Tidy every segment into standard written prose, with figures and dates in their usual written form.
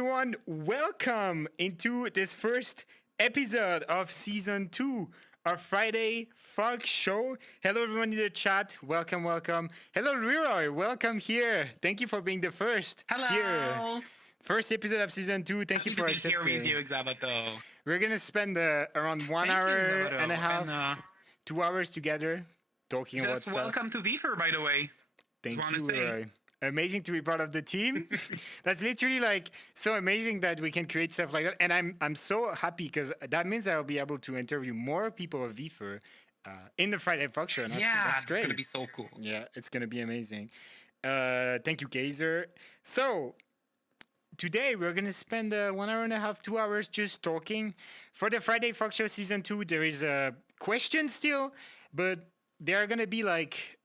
everyone. Welcome into this first episode of season 2 of Friday Fog Show. Hello, everyone in the chat. Welcome, welcome. Hello, Leroy. Welcome here. Thank you for being the first here. Hello. First episode of season 2. Thank you for Happy to be accepting. here with you, Xavoto. We're gonna spend around 1 Thank you, hour Xavoto. and a half, And, 2 hours together talking about Just stuff. welcome to VFR, by the way. Thank wanna you, say. Leroy. Amazing to be part of the team. That's literally like so amazing that we can create stuff like that. And I'm so happy because that means I'll be able to interview more people of VFR in the Friday Fog Show. And that's great. It's gonna be so cool. Yeah, it's gonna be amazing. Thank you, Kaiser. So today we're gonna spend 1 hour and a half, 2 hours just talking. For the Friday Fog Show season 2, there is a question still, but they are gonna be like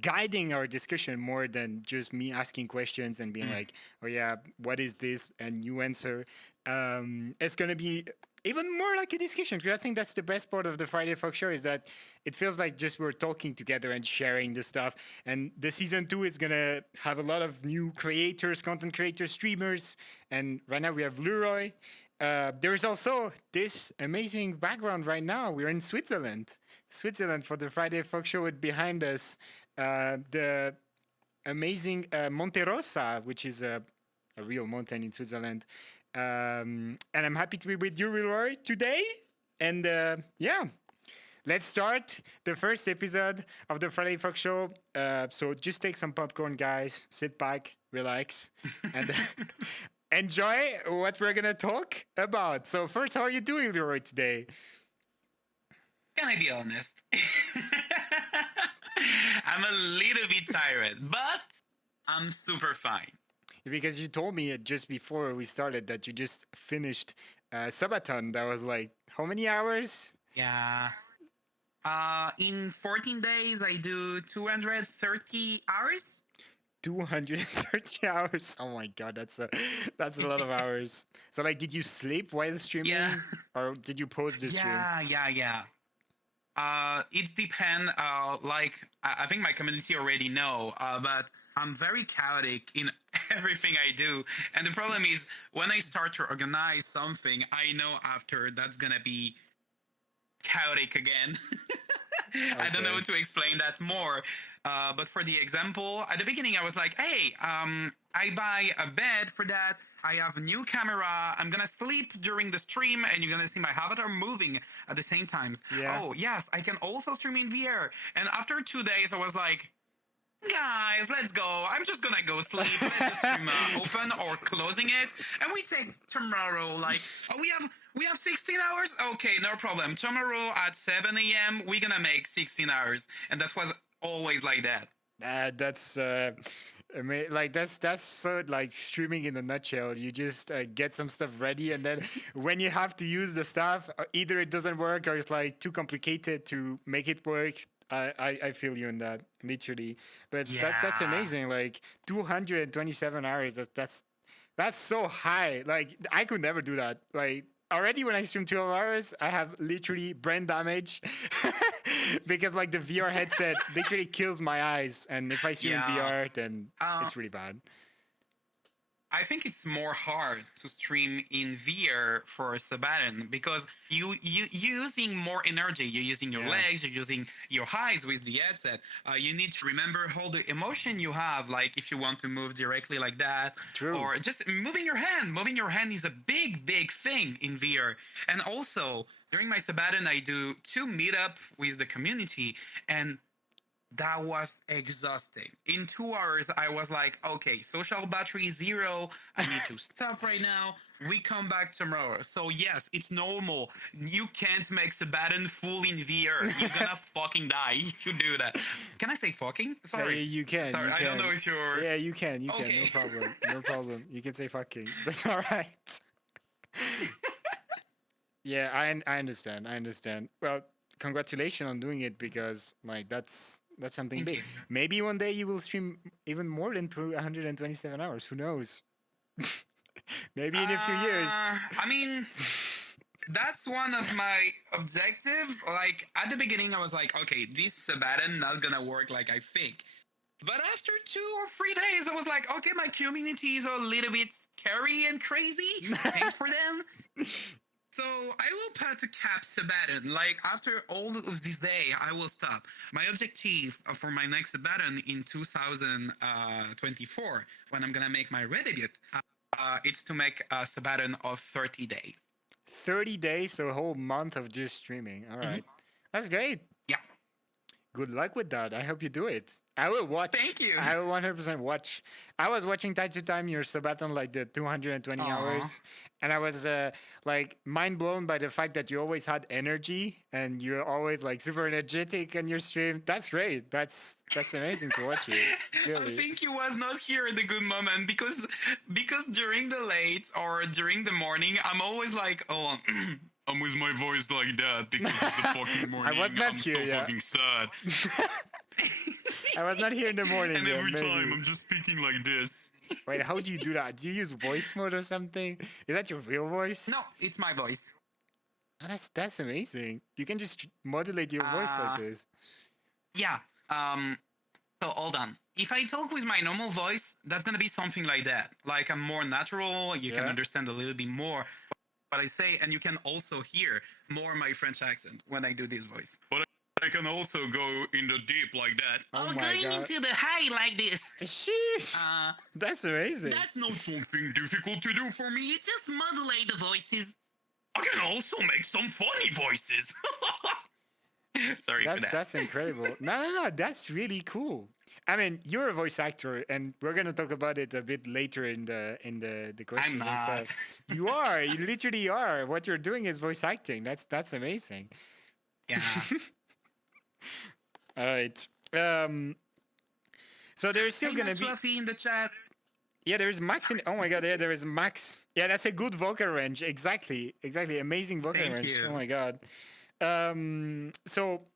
guiding our discussion more than just me asking questions and being like, "Oh yeah, what is this?" and you answer. It's gonna be even more like a discussion, because I think that's the best part of the Friday Fog Show is that it feels like just we're talking together and sharing the stuff. And the season 2 is gonna have a lot of new creators, content creators, streamers, and right now we have Leroy. There is also this amazing background right now. We're in Switzerland for the Friday Fog Show. With behind us the amazing Monte Rosa, which is a real mountain in Switzerland. And I'm happy to be with you, Leroy, today. And yeah, let's start the first episode of the Friday Fog Show. So just take some popcorn, guys. Sit back, relax, and enjoy what we're gonna talk about. So first, how are you doing, Leroy, today? Can I be honest? I'm a little bit tired, but I'm super fine. Because you told me just before we started that you just finished subathon. That was like how many hours? Yeah. In 14 days, I do 230 hours. 230 hours. Oh my god, that's a lot of hours. So like, did you sleep while streaming? Yeah. Or did you pause the stream? Yeah. It depends. I think my community already know, but I'm very chaotic in everything I do. And the problem is when I start to organize something, I know after that's gonna be chaotic again. I don't know how to explain that more. But for the example, at the beginning, I was like, hey, I buy a bed for that. I have a new camera. I'm going to sleep during the stream, and you're going to see my avatar moving at the same time. Yeah. Oh, yes, I can also stream in VR. And after 2 days, I was like, guys, let's go. I'm just going to go sleep. Let the stream open or closing it. And we take tomorrow, like, oh, we have 16 hours? Okay, no problem. Tomorrow at 7 a.m., we're going to make 16 hours. And that was always like that. That's like that's so like streaming in a nutshell. You just get some stuff ready, and then when you have to use the stuff, either it doesn't work or it's like too complicated to make it work. I feel you in that, literally. But that's amazing. Like 227 hours. That's so high. Like I could never do that. Like already when I stream 12 hours, I have literally brain damage because like the VR headset literally kills my eyes. And if I stream in VR, then it's really bad. I think it's more hard to stream in VR for Sabaton because you're using more energy. You're using your legs, you're using your eyes with the headset. You need to remember all the emotion you have, like if you want to move directly like that. True. Or just moving your hand. Moving your hand is a big thing in VR. And also, during my Sabaton, I do 2 meetup with the community, and that was exhausting. In 2 hours, I was like, okay, social battery 0. I need to stop right now. We come back tomorrow. So yes, it's normal. You can't make Sabaton full in VR. You're gonna fucking die if you do that. Can I say fucking? Sorry. You can. Sorry, you I can. don't know if you're... Yeah, you can. You Okay. can. No problem. You can say fucking. That's all right. Yeah, I understand. Well, congratulations on doing it, because like that's something Thank big. you. Maybe one day you will stream even more than 227 hours. Who knows? Maybe in a few years. I mean, that's one of my objective. Like at the beginning, I was like, okay, this Sabaton not gonna work like I think. But after 2 or 3 days, I was like, okay, my community is a little bit scary and crazy. Thanks for them. So I will put a cap Sabaton. Like after all of this day, I will stop. My objective for my next Sabaton in 2024, when I'm gonna make my red debut, it's to make a Sabaton of 30 days. 30 days, so a whole month of just streaming. All right. That's great. Yeah. Good luck with that. I hope you do it. I will watch. Thank you. I will 100% watch. I was watching time to time your Sabaton, like the 220 hours, and I was like mind blown by the fact that you always had energy and you're always like super energetic in your stream. That's great. That's amazing to watch you. Really. I think you was not here at the good moment because during the late or during the morning, I'm always like, oh. I'm with my voice like that because it's the fucking morning. I was not I'm here, so fucking sad. I was not here in the morning. And every maybe. time I'm just speaking like this. Wait, how do you do that? Do you use voice mode or something? Is that your real voice? No, it's my voice. Oh, that's amazing. You can just modulate your voice like this. Yeah. So hold on. If I talk with my normal voice, that's gonna be something like that. Like I'm more natural. You can understand a little bit more what I say, and you can also hear more my French accent when I do this voice. But I can also go in the deep like that. Oh my going God. into the high like this. Sheesh. That's amazing. That's not something difficult to do for me. It's just modulate the voices. I can also make some funny voices. Sorry for that. That's incredible. No. That's really cool. I mean, you're a voice actor, and we're gonna talk about it a bit later in the questions and stuff. You are. You literally are. What you're doing is voice acting. That's amazing. Yeah. All right. So there's still gonna be Fluffy in the chat. Yeah, there's Max in. Oh my God, yeah, there is Max. Yeah, that's a good vocal range. Exactly. Amazing vocal Thank range. you. Oh my God. So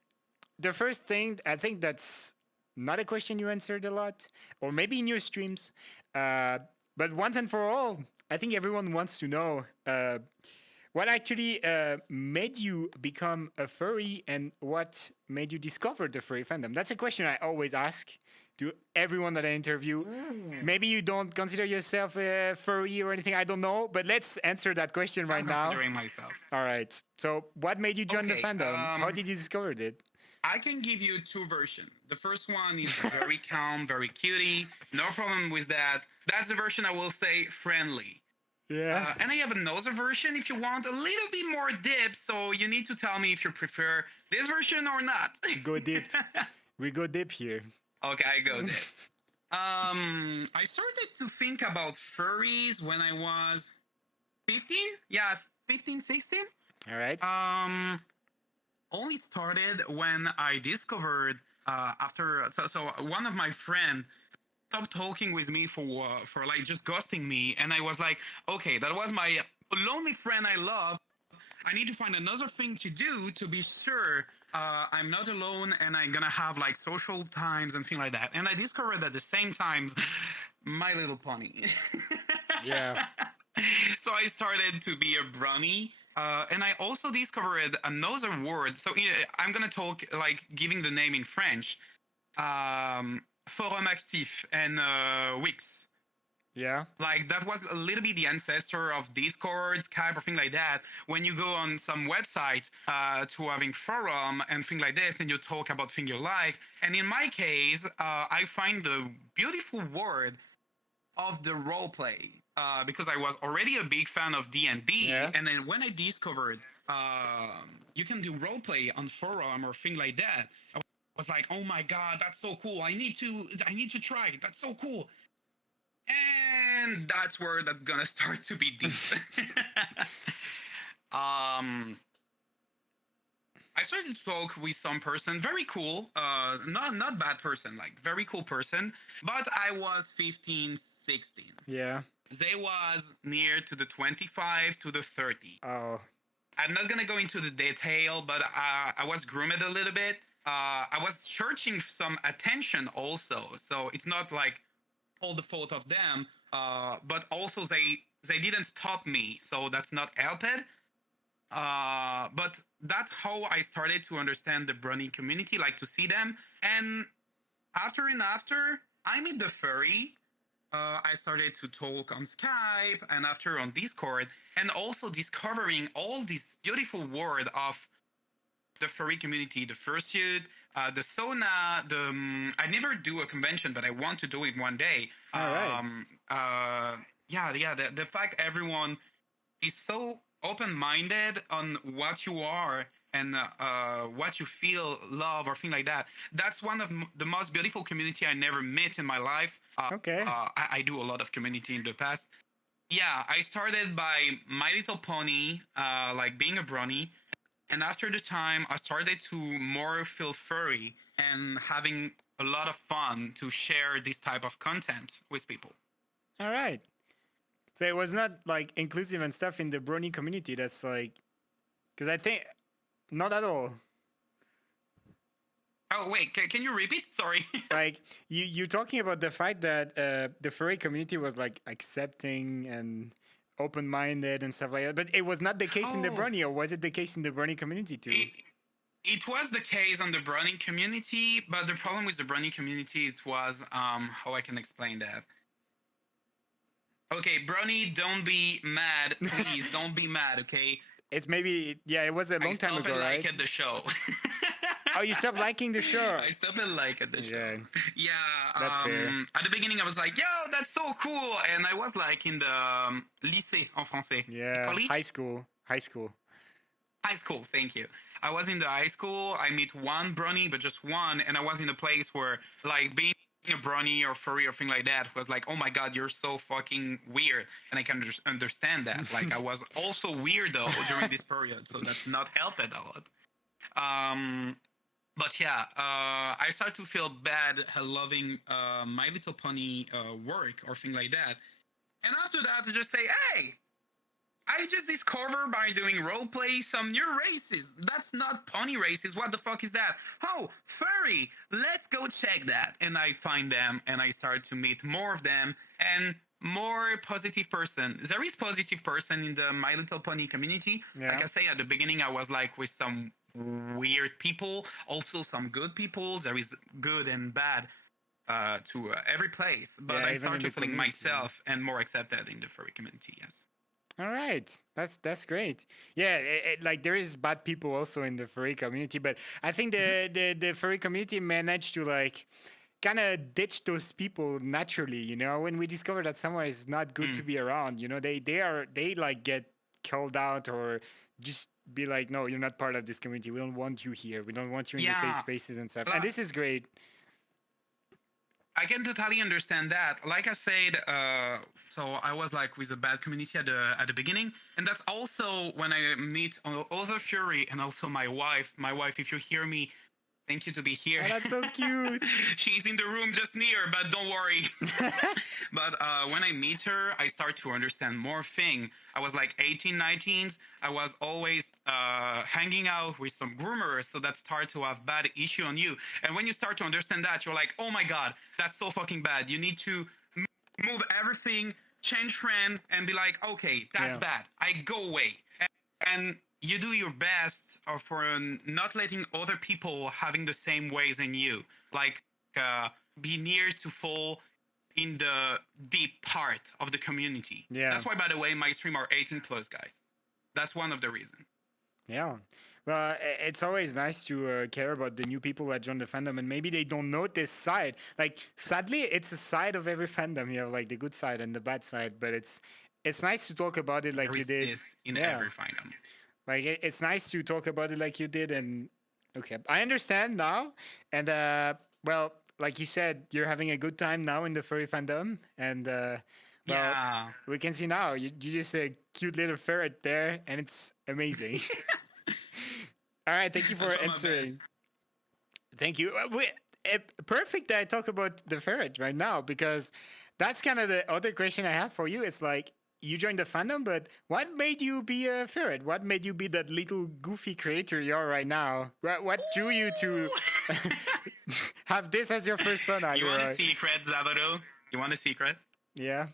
the first thing, I think that's not a question you answered a lot, or maybe in your streams. But once and for all, I think everyone wants to know what actually made you become a furry and what made you discover the furry fandom. That's a question I always ask to everyone that I interview. Maybe you don't consider yourself a furry or anything, I don't know, but let's answer that question right now. I'm considering myself. All right. So what made you join the Okay, fandom? How did you discover it? I can give you two versions. The first one is very calm, very cutie. No problem with that. That's the version I will say friendly. Yeah. And I have another version if you want a little bit more dip. So you need to tell me if you prefer this version or not. Go deep. We go deep here. Okay, I go dip. I started to think about furries when I was 15. Yeah, 15, 16. All right. Only started when I discovered after so one of my friend stopped talking with me for like just ghosting me, and I was like, okay, that was my lonely friend I love. I need to find another thing to do to be sure I'm not alone and I'm gonna have like social times and things like that. And I discovered at the same time My Little Pony. Yeah. So I started to be a brownie. And I also discovered another word. So I'm gonna talk like giving the name in French. Forum actif and Wix. Yeah. Like that was a little bit the ancestor of Discord, Skype, or things like that. When you go on some website to having forum and things like this, and you talk about things you like. And in my case, I find the beautiful word of the role play. Because I was already a big fan of D&D, and then when I discovered you can do roleplay on forum or thing like that, I was like, oh my God, that's so cool. I need to try it. That's so cool. And that's where that's gonna start to be deep. I started to talk with some person, very cool, not bad person, like very cool person, but I was 15, 16. Yeah. They was near to the 25 to the 30. Oh. I'm not gonna go into the detail, but I was groomed a little bit. I was searching some attention also, so it's not like all the fault of them. But also they didn't stop me, so that's not helped. But that's how I started to understand the brownie community, like to see them. And after, I met the furry. I started to talk on Skype and after on Discord, and also discovering all this beautiful world of the furry community, the fursuit, the sauna. I never do a convention, but I want to do it one day. All right. Yeah. The fact everyone is so open-minded on what you are and what you feel, love, or thing like that. That's one of the most beautiful community I never met in my life. Okay. I do a lot of community in the past. Yeah, I started by My Little Pony, like being a brony, and after the time, I started to more feel furry and having a lot of fun to share this type of content with people. All right. So it was not like inclusive and stuff in the brony community. That's like, because I think not at all. Oh wait, can you repeat? Sorry. Like you're talking about the fact that the furry community was like accepting and open-minded and stuff like that, but it was not the case in the Oh, brony, or was it the case in the brony community too? it was the case on the brownie community, but the problem with the brownie community it was how I can explain that. Okay, brownie, don't be mad, please. Don't be mad, okay? It's maybe, yeah, it was a I long time stopped ago, and right? like at the show. Oh, you stopped liking the show. I stopped and like at the show. Yeah, Yeah. that's fair. At the beginning, I was like, "Yo, that's so cool," and I was like in the lycée en français. Yeah, College? high school. High school. Thank you. I was in the high school. I met one brony, but just one, and I was in a place where like being a brony or furry or thing like that was like, oh my god, you're so fucking weird, and I can understand that. Like I was also weird though during this period, so that's not helped a lot. But yeah, I started to feel bad loving My Little Pony work or thing like that. And after that, to just say, hey, I just discovered by doing roleplay some new races. That's not pony races. What the fuck is that? Oh, furry. Let's go check that. And I find them and I start to meet more of them and more positive person. There is positive person in the My Little Pony community. Yeah. Like I say at the beginning, I was like with some weird people, also some good people. There is good and bad to every place. But Yeah, I even in started the feeling community. myself and more accepted in the furry community, yes. All right, that's great. Yeah, like there is bad people also in the furry community, but I think the furry community managed to like kind of ditch those people naturally. You know, when we discover that someone is not good to be around, you know, they like get called out or just be like, no, you're not part of this community. We don't want you here. We don't want you in the safe Yeah. spaces and stuff. And this is great. I can totally understand that. Like I said, so I was like with a bad community at the beginning, and that's also when I meet other Fury and also my wife. My wife, if you hear me, thank you to be here. Oh, that's so cute. She's in the room just near, but don't worry. But when I meet her, I start to understand more thing. I was like 18, 19. I was always hanging out with some groomers, so that start to have bad issue on you. And when you start to understand that, you're like, oh my god, that's so fucking bad. You need to move everything, change friend, and be like, okay, that's bad. I go away. And you do your best for not letting other people having the same ways in you. Like, be near to fall in the deep part of the community. Yeah. That's why, by the way, my stream are 18 plus, guys. That's one of the reasons. Yeah. Well, it's always nice to care about the new people that join the fandom, and maybe they don't know this side. Like, sadly, it's a side of every fandom. You have like the good side and the bad side, but it's nice to talk about it like There you is did. this in every fandom. Like it's nice to talk about it like you did, and okay, I understand now. And well, like you said, you're having a good time now in the furry fandom, and well, Yeah. we can see now you just a cute little ferret there, and it's amazing. All right, thank you for I try my answering. best. Thank you. Perfect that I talk about the ferret right now, because that's kind of the other question I have for you. It's like you joined the fandom, but what made you be a ferret? What made you be that little goofy creator you are right now? What drew you to have this as your persona? You want a secret, Xavoto? You want a secret? Yeah.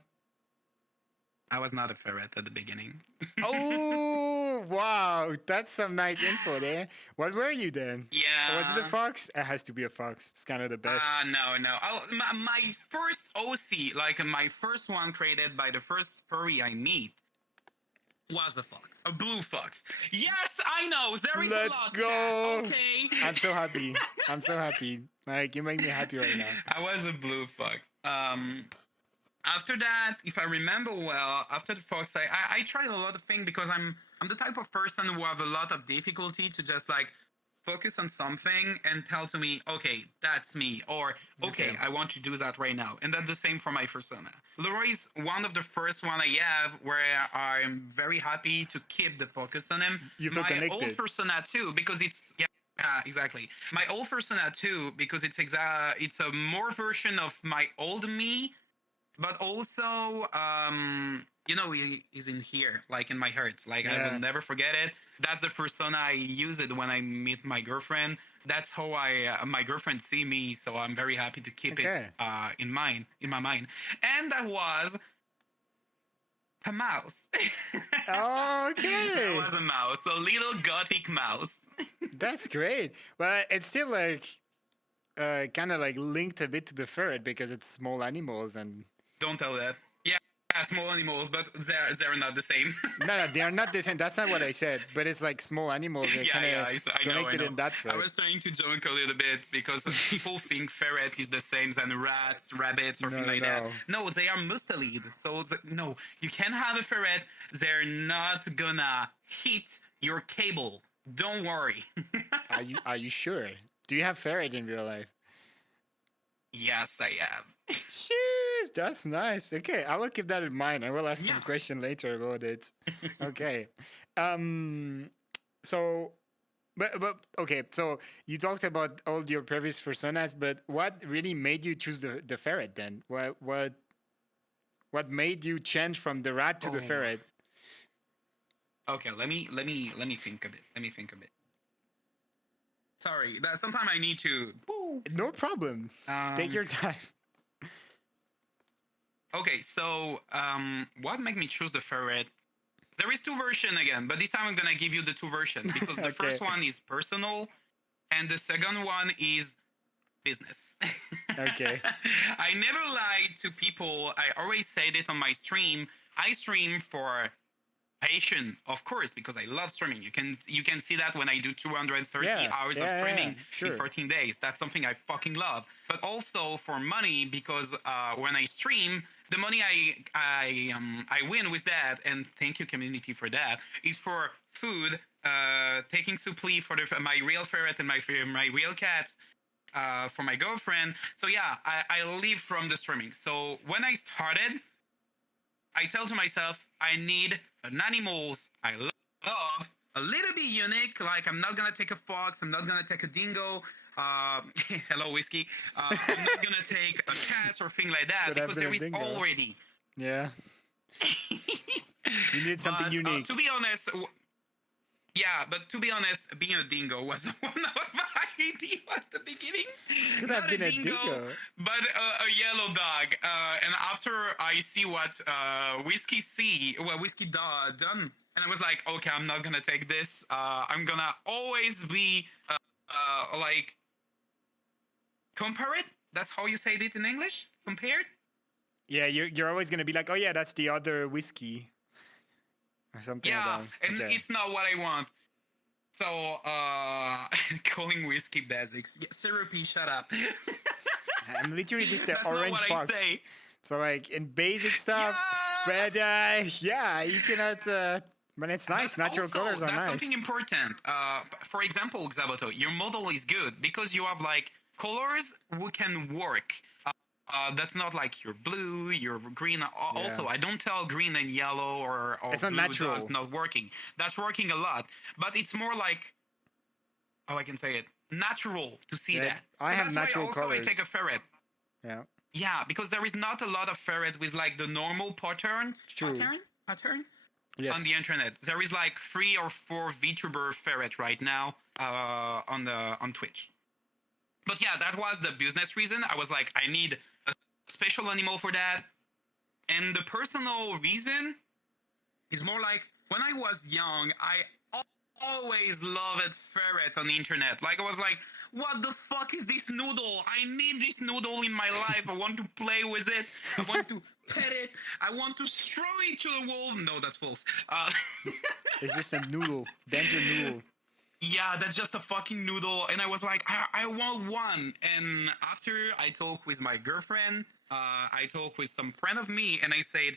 I was not a ferret at the beginning. Oh, wow. That's some nice info there. What were you then? Was it a Yeah. fox? It has to be a fox. It's kind of the best. No. Oh, my first OC, like my first one created by the first furry I meet, was a fox, a blue fox. Yes, I know. There is a Let's lot. go. Okay. I'm so happy. I'm so happy. Like, you make me happy right now. I was a blue fox. After that, if I remember well, after the fox, I tried a lot of things because I'm the type of person who have a lot of difficulty to just like focus on something and tell to me, okay, that's me, or okay, I want to do that right now. And that's the same for my persona. Leroy is one of the first one I have where I'm very happy to keep the focus on him. You feel my connected. old persona too, because it's exactly. My old persona too, because it's it's a more version of my old me, but also he's in here, like in my heart. Like I will never forget it. That's the persona I use it when I meet my girlfriend. That's how my girlfriend see me. So I'm very happy to keep it in my mind. And that was a mouse. Okay. That was a mouse, a little gothic mouse. That's great. Well, it's still like kind of like linked a bit to the ferret because it's small animals and. Don't tell that. Yeah, small animals, but they're not the same. No, they are not the same. That's not what I said. But it's like small animals. They're kind of connected in that side. I was trying to joke a little bit because people think ferret is the same as rats, rabbits, or something like that. No, they are mustelid. So no, you can have a ferret. They're not gonna hit your cable. Don't worry. Are you sure? Do you have ferret in real life? Yes, I have. Shit, that's nice. Okay, I will keep that in mind. I will ask some question later about it. Okay. So, but okay. So you talked about all your previous personas, but what really made you choose the ferret then? What made you change from the rat to the ferret? Okay, let me think a bit. Sorry, that sometimes I need to. No problem. Take your time. Okay, so what made me choose the ferret? There is two versions again, but this time I'm gonna give you the two versions because the first one is personal, and the second one is business. Okay. I never lied to people. I always said it on my stream. I stream for passion, of course, because I love streaming. You can see that when I do 230 hours of streaming in 14 days. That's something I fucking love. But also for money, because when I stream, the money I win with that, and thank you community for that, is for food, taking supply for my real ferret and my real cats, for my girlfriend. So yeah, I live from the streaming. So when I started, I tell to myself, I need an animals I love, a little bit unique. Like I'm not gonna take a fox, I'm not gonna take a dingo. Hello, whiskey. I'm not gonna take a cat or thing like that because there is already. Yeah. You need something unique. To be honest, but to be honest, being a dingo was one of my ideas at the beginning. Could have been a dingo. But a yellow dog. And after I see what Whiskey done, and I was like, okay, I'm not gonna take this. I'm gonna always be like compare it. That's how you say it in English. Compared. Yeah, you're always gonna be like, oh yeah, that's the other whiskey. Or something like that. And it's not what I want. So, calling whiskey basics. Yeah, syrupy, shut up. I'm literally just an orange fox. So, like, in basic stuff. But, you cannot... but it's nice. Natural also, colors are that's nice. Something important. For example, Xavoto, your model is good because you have, like, colors who can work. That's not like your blue, your green. Also, I don't tell green and yellow or it's not blue natural. It's not working. That's working a lot, but it's more like, I can say it, natural to see that. I have natural colors. I take a ferret. Yeah. Yeah, because there is not a lot of ferret with like the normal pattern. Pattern. Yes. On the internet, there is like 3 or 4 VTuber ferret right now on Twitch. But yeah, that was the business reason. I was like, I need a special animal for that. And the personal reason is more like when I was young, I always loved ferret on the internet. Like I was like, what the fuck is this noodle? I need this noodle in my life. I want to play with it. I want to pet it. I want to throw it to the wall. No, that's false. It's just a noodle, danger noodle. Yeah, that's just a fucking noodle. And I was like, I want one. And after I talked with my girlfriend, I talked with some friend of me, and I said,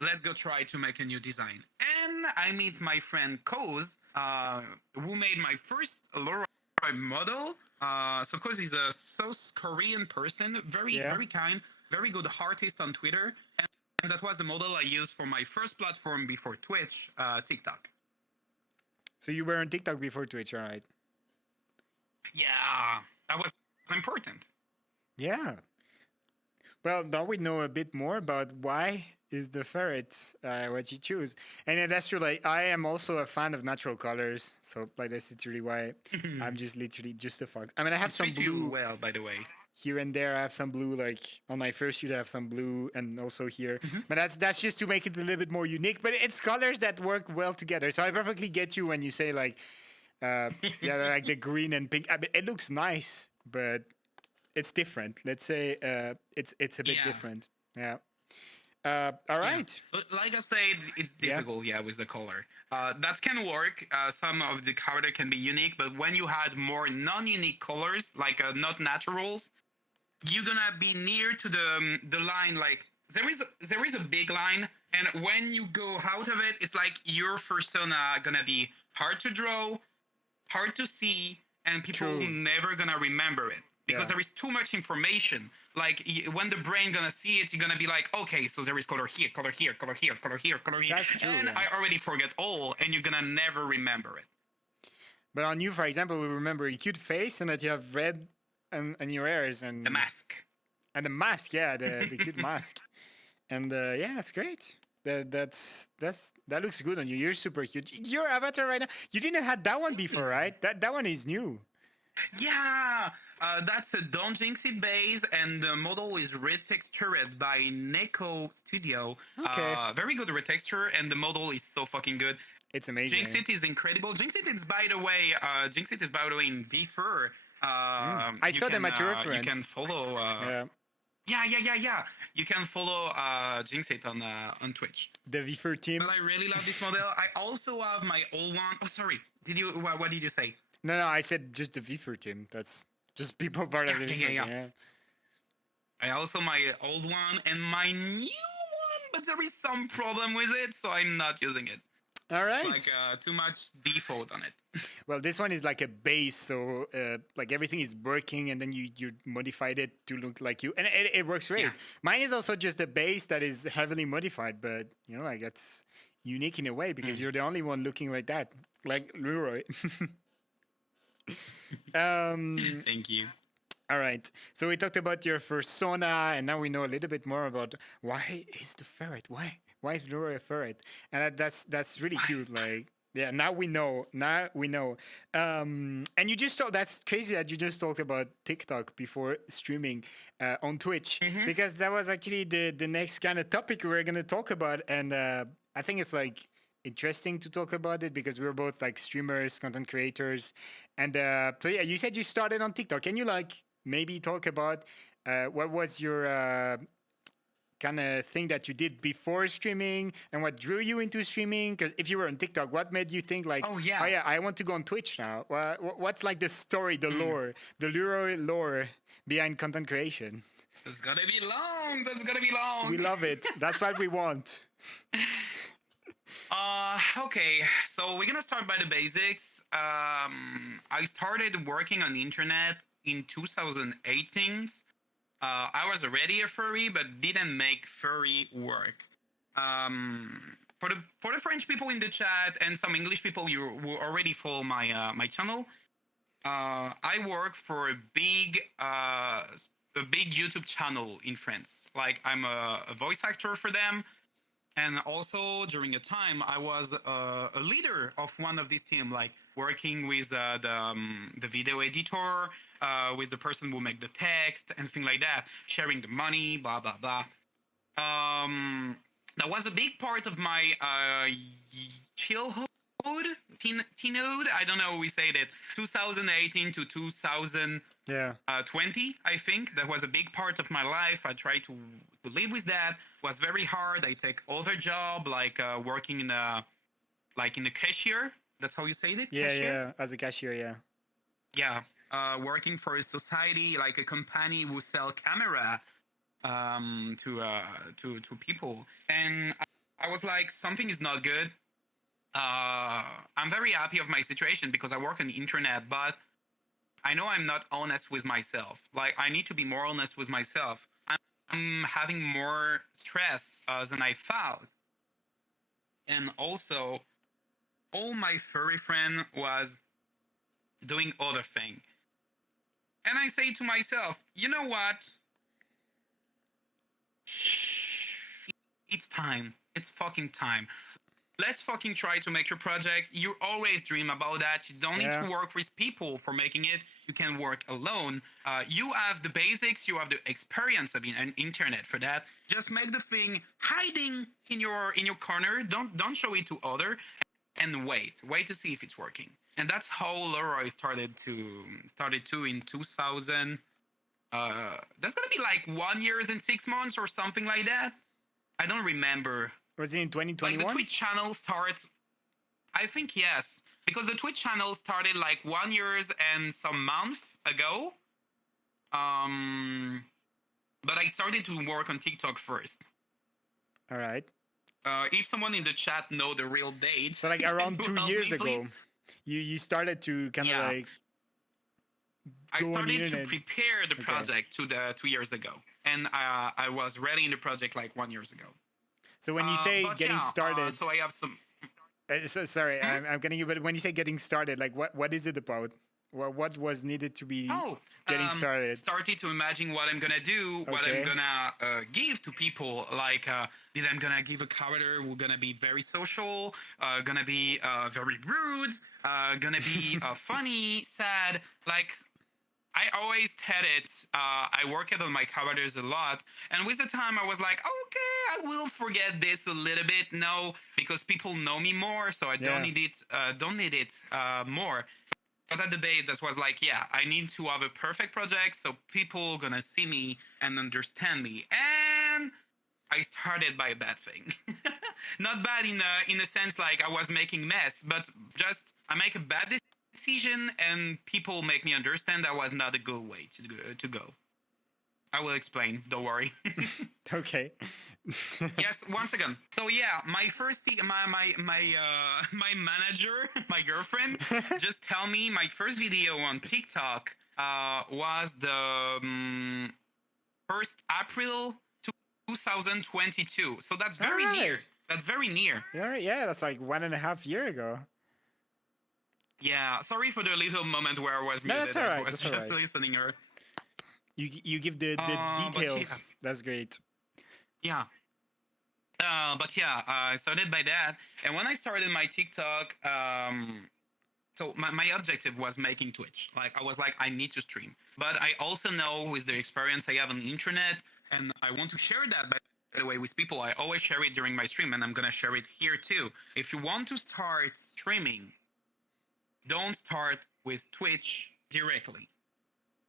let's go try to make a new design. And I meet my friend Koz, who made my first Laura model. So Koz is a South Korean person, very kind, very good artist on Twitter. And that was the model I used for my first platform before Twitch, TikTok. So you were on TikTok before Twitch, all right? Yeah, that was important. Yeah. Well, now we know a bit more about why is the ferret what you choose. And that's true. Like, I am also a fan of natural colors. So, like, that's literally why I'm just literally just a fox. I mean, I have some blue. Well, by the way. Here and there, I have some blue. Like on my fursuit, I have some blue, and also here. But that's just to make it a little bit more unique. But it's colors that work well together. So I perfectly get you when you say like, like the green and pink. I mean, it looks nice, but it's different. Let's say it's a bit different. Yeah. All right. Yeah. But like I said, it's difficult, with the color. That can work. Some of the color can be unique, but when you had more non-unique colors, like not naturals, you're gonna be near to the line. Like there is a big line, and when you go out of it, it's like your persona gonna be hard to draw, hard to see, and people never gonna remember it. Because there is too much information. Like when the brain gonna see it, you're gonna be like, okay, so there is color here, color here, color here, color here, color here. That's true. And I already forget all, and you're gonna never remember it. But on you, for example, we remember your cute face and that you have red and your ears and the mask. And the mask, the cute mask. And that's great. That looks good on you. You're super cute. Your avatar right now. You didn't have that one before, right? That one is new. Yeah. That's a Don't Jinx It base, and the model is retextured by Neko Studio. Okay. Very good retexture, and the model is so fucking good. It's amazing. Jinx It is incredible. Jinx It is, by the way, in VFur. I saw them at your reference. You can follow. Yeah. You can follow Jinx It on Twitch. The VFur team. But I really love this model. I also have my old one. Oh, sorry. What did you say? No, I said just the VFur team. That's just people part of the VFur team. I also my old one and my new one, but there is some problem with it, so I'm not using it. All right. Like too much default on it. Well, this one is like a base, so like everything is working, and then you modified it to look like you, and it works great. Yeah. Mine is also just a base that is heavily modified, but like that's unique in a way because you're the only one looking like that, like Leroy. Thank you. All right. So we talked about your persona, and now we know a little bit more about why is the ferret? Why is Leroy a ferret? And that's really cute. Like, yeah. Now we know. And you just thought that's crazy that you just talked about TikTok before streaming on Twitch because that was actually the next kind of topic we were gonna talk about, and I think it's like interesting to talk about it because we're both like streamers, content creators, and so yeah, you said you started on TikTok. Can you like maybe talk about what was your kind of thing that you did before streaming and what drew you into streaming? Because if you were on TikTok, what made you think like, oh yeah, I want to go on Twitch now? What's like the story, the lore, the Leroy lore behind content creation? That's gonna be long. We love it. That's what we want. Okay, so we're gonna start by the basics. I started working on the internet in 2018. I was already a furry, but didn't make furry work. For the French people in the chat and some English people who already follow my channel, I work for a big YouTube channel in France. Like I'm a voice actor for them. And also during a time, I was a leader of one of these teams, like working with the video editor, with the person who make the text and things like that, sharing the money, blah, blah, blah. that was a big part of my childhood, teenhood. I don't know how we say that. 2018 to 2020, Yeah. I think that was a big part of my life. I tried to live with that. It was very hard. I take other job like working in a cashier. That's how you say it. Yeah, Cashier? yeah. As a cashier, yeah. Yeah. Working for a society like a company who sell camera to people, and I was like, something is not good. I'm very happy of my situation because I work on the internet, but I know I'm not honest with myself. Like, I need to be more honest with myself. I'm having more stress than I thought, and also all my furry friend was doing other thing, and I say to myself, you know what? It's time. It's fucking time. Let's fucking try to make your project. You always dream about that. You don't need to work with people for making it. You can work alone. You have the basics. You have the experience of an internet for that. Just make the thing hiding in your corner. Don't show it to other, and wait to see if it's working. And that's how Leroy started to in 2000. That's gonna be like 1 year and 6 months or something like that. I don't remember. Was it in 2021? Like the Twitch channel started, I think yes, because the Twitch channel started like 1 year and some month ago. But I started to work on TikTok first. All right. If someone in the chat know the real date, So like around 2 years ago, please? you started to kind of like. I Go on the started to internet. prepare the project 2 years ago, and I was ready in the project like 1 year ago. So when you say But getting started, so I have some. sorry, I'm getting you. But when you say getting started, like what is it about? What was needed to be getting started? Started to imagine what I'm gonna do, what I'm gonna give to people. Like, did I'm gonna give a character who's gonna be very social, gonna be very rude, gonna be funny, sad. Like, I always had it. I worked on my characters a lot, and with the time, I was like, okay, I will forget this a little bit. No, because people know me more, so I don't need it. Don't need it more. But at the base, that was like, yeah, I need to have a perfect project so people gonna see me and understand me. And I started by a bad thing. Not bad in a sense like I was making mess, but just I make a bad decision and people make me understand that was not a good way to go. I will explain. Don't worry. Okay. Yes, once again. So yeah, my first my manager, my girlfriend, just tell me my first video on TikTok was the 1st April 2022. So that's very near. That's very near. Yeah, that's like 1.5 years ago. Yeah, sorry for the little moment where I was muted. No, that's all right. I was just listening her. You give the details. That's great. Yeah. But yeah, I started by that. And when I started my TikTok, so my objective was making Twitch. Like, I was like, I need to stream. But I also know with the experience I have on the internet, and I want to share that, by the way, with people. I always share it during my stream, and I'm going to share it here too. If you want to start streaming, don't start with Twitch directly.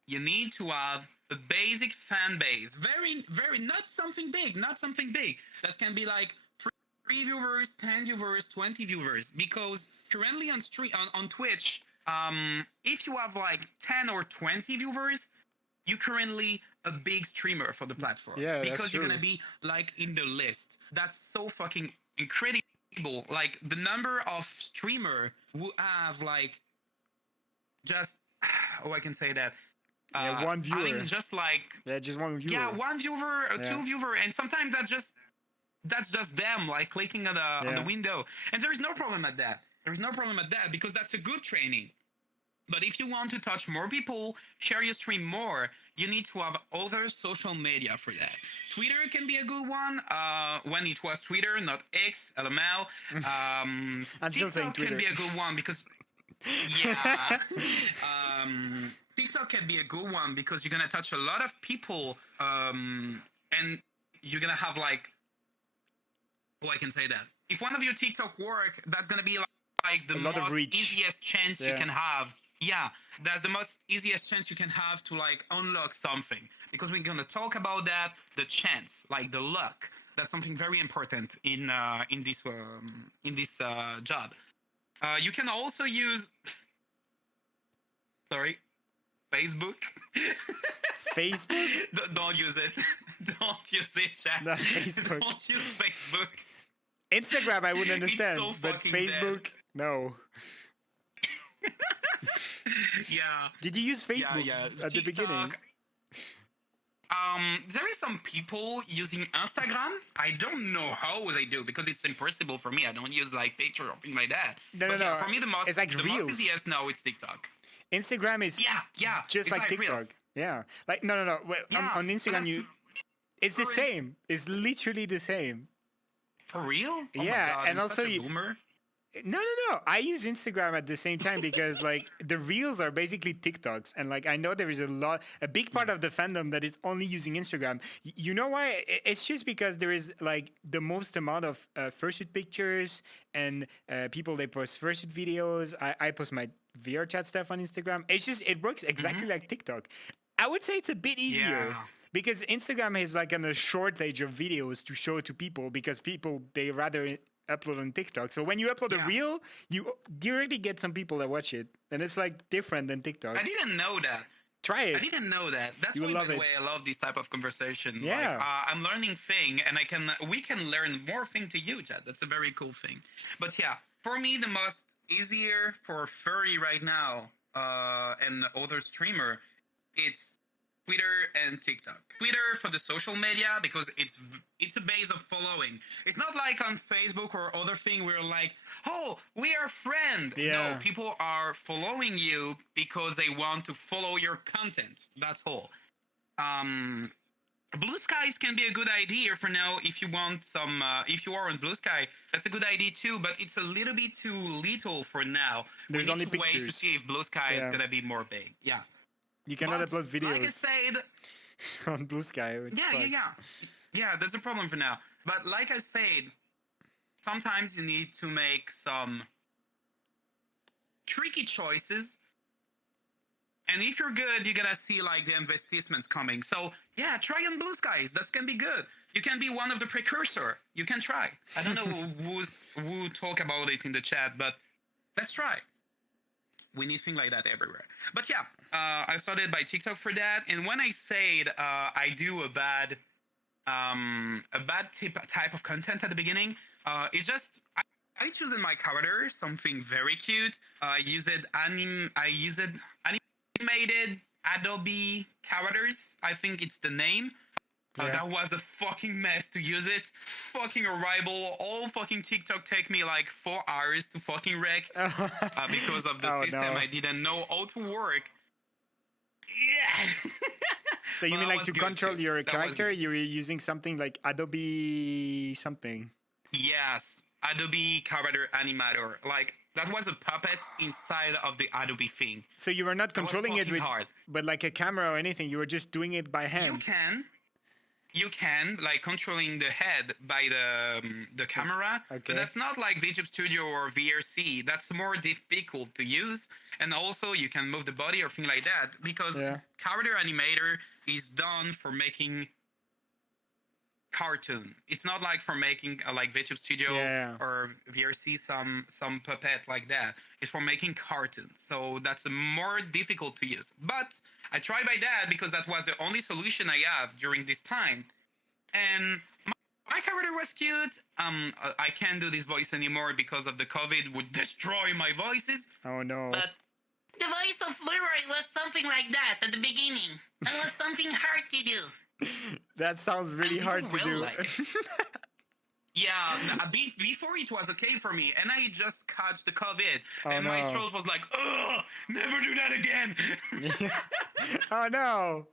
You need to have a basic fan base. Very, not something big. That can be like 3 viewers, 10 viewers, 20 viewers. Because currently on Twitch, if you have like 10 or 20 viewers, you're currently a big streamer for the platform. Yeah, because that's you're true. gonna be like in the list. That's so fucking incredible. Like the number of streamer who have like just I can say that. One viewer. Having just like just one viewer. Yeah, one viewer, two viewer, and sometimes that's just them like clicking on the window, and there is no problem at that. Because that's a good training. But if you want to touch more people, share your stream more, you need to have other social media for that. Twitter can be a good one. When it was Twitter, not X, LML. I'm still saying Twitter. Can be a good one because. Yeah. TikTok can be a good one because you're gonna touch a lot of people, and you're gonna have like, oh, I can say that. If one of your TikTok work, that's gonna be like the A lot of most reach. easiest chance you Yeah. can have. Yeah, that's the most easiest chance you can have to like unlock something, because we're gonna talk about that. The chance, like the luck, that's something very important in this job. You can also use, sorry, Facebook. Facebook? Don't use it. Don't use it, chat. Not Facebook. Don't use Facebook. Instagram, I wouldn't It's understand, so but fucking Facebook, no. Yeah. Did you use Facebook at the beginning? There is some people using Instagram. I don't know how they do, because it's impossible for me. I don't use like picture or thing like that. No, But no, yeah, no. for me, the most It's like the Reels. most easiest now it's TikTok. Instagram is Yeah. just It's like like TikTok. Reels. Yeah. Like, no. Well, Yeah, on but Instagram, that's it's the for- same. It's literally the same. For real? Oh my Yeah, God, and I'm also such a you- boomer. No. I use Instagram at the same time because like the reels are basically TikToks, and like I know there is a big part of the fandom that is only using Instagram. You know why? It's just because there is like the most amount of fursuit pictures and people they post fursuit videos. I post my VR chat stuff on Instagram. It's just it works exactly like TikTok. I would say it's a bit easier. Yeah. Because Instagram has like a shortage of videos to show to people because people they rather upload on TikTok. So when you upload a Yeah. reel, you directly get some people that watch it, and it's like different than TikTok. I didn't know that. Try I it. didn't know that. That's You will why, love by the it. way, I love this type of conversation. Yeah. Like, I'm learning thing, and we can learn more thing to you, Chad. That's a very cool thing. But yeah, for me, the most easier for furry right now, and other streamer, it's Twitter and TikTok. Twitter for the social media, because it's a base of following. It's not like on Facebook or other thing where like, oh, we are friends. Yeah. No, people are following you because they want to follow your content. That's all. Blue skies can be a good idea for now if you want some. If you are on Blue Sky, that's a good idea too. But it's a little bit too little for now. There's we only need to wait to pictures. see if Blue Sky Yeah. is gonna be more big. Yeah. You cannot But upload videos Like I said, on Blue Sky. Which sucks. yeah. That's a problem for now. But like I said, sometimes you need to make some tricky choices. And if you're good, you're gonna see like the investments coming. So yeah, try on Blue Skies. That's gonna be good. You can be one of the precursor. You can try. I don't know who talk about it in the chat, but let's try. We need things like that everywhere. But yeah, I started by TikTok for that. And when I said I do a bad type of content at the beginning, it's just I choose in my character something very cute. I used animated Adobe characters. I think it's the name. Yeah. That was a fucking mess to use it. Fucking horrible. All fucking TikTok take me like 4 hours to fucking wreck because of the Oh, system. no. I didn't know how to work. Yeah. So you Well, mean that like was to good control too. your That was character, good. you're using something like Adobe something. Yes. Adobe Character Animator. Like that was a puppet inside of the Adobe thing. So you were not That was controlling it fucking with, hard. but like a camera or anything. You were just doing it by hand. You can like controlling the head by the camera, Okay. but that's not like VTube Studio or VRC. That's more difficult to use, and also you can move the body or thing like that because Yeah. character animator is done for making cartoon. It's not like for making like VTube Studio Yeah. or VRC some puppet like that. It's for making cartoon. So that's more difficult to use. But I tried by that because that was the only solution I have during this time. And my character was cute. I can't do this voice anymore because of the COVID would destroy my voices. Oh no. But the voice of Leroy was something like that at the beginning. It was something hard to do. That sounds really And hard to people do. will like it. Yeah, before it was okay for me, and I just caught the COVID, Oh, and my no. throat was like, ugh, never do that again. Oh no.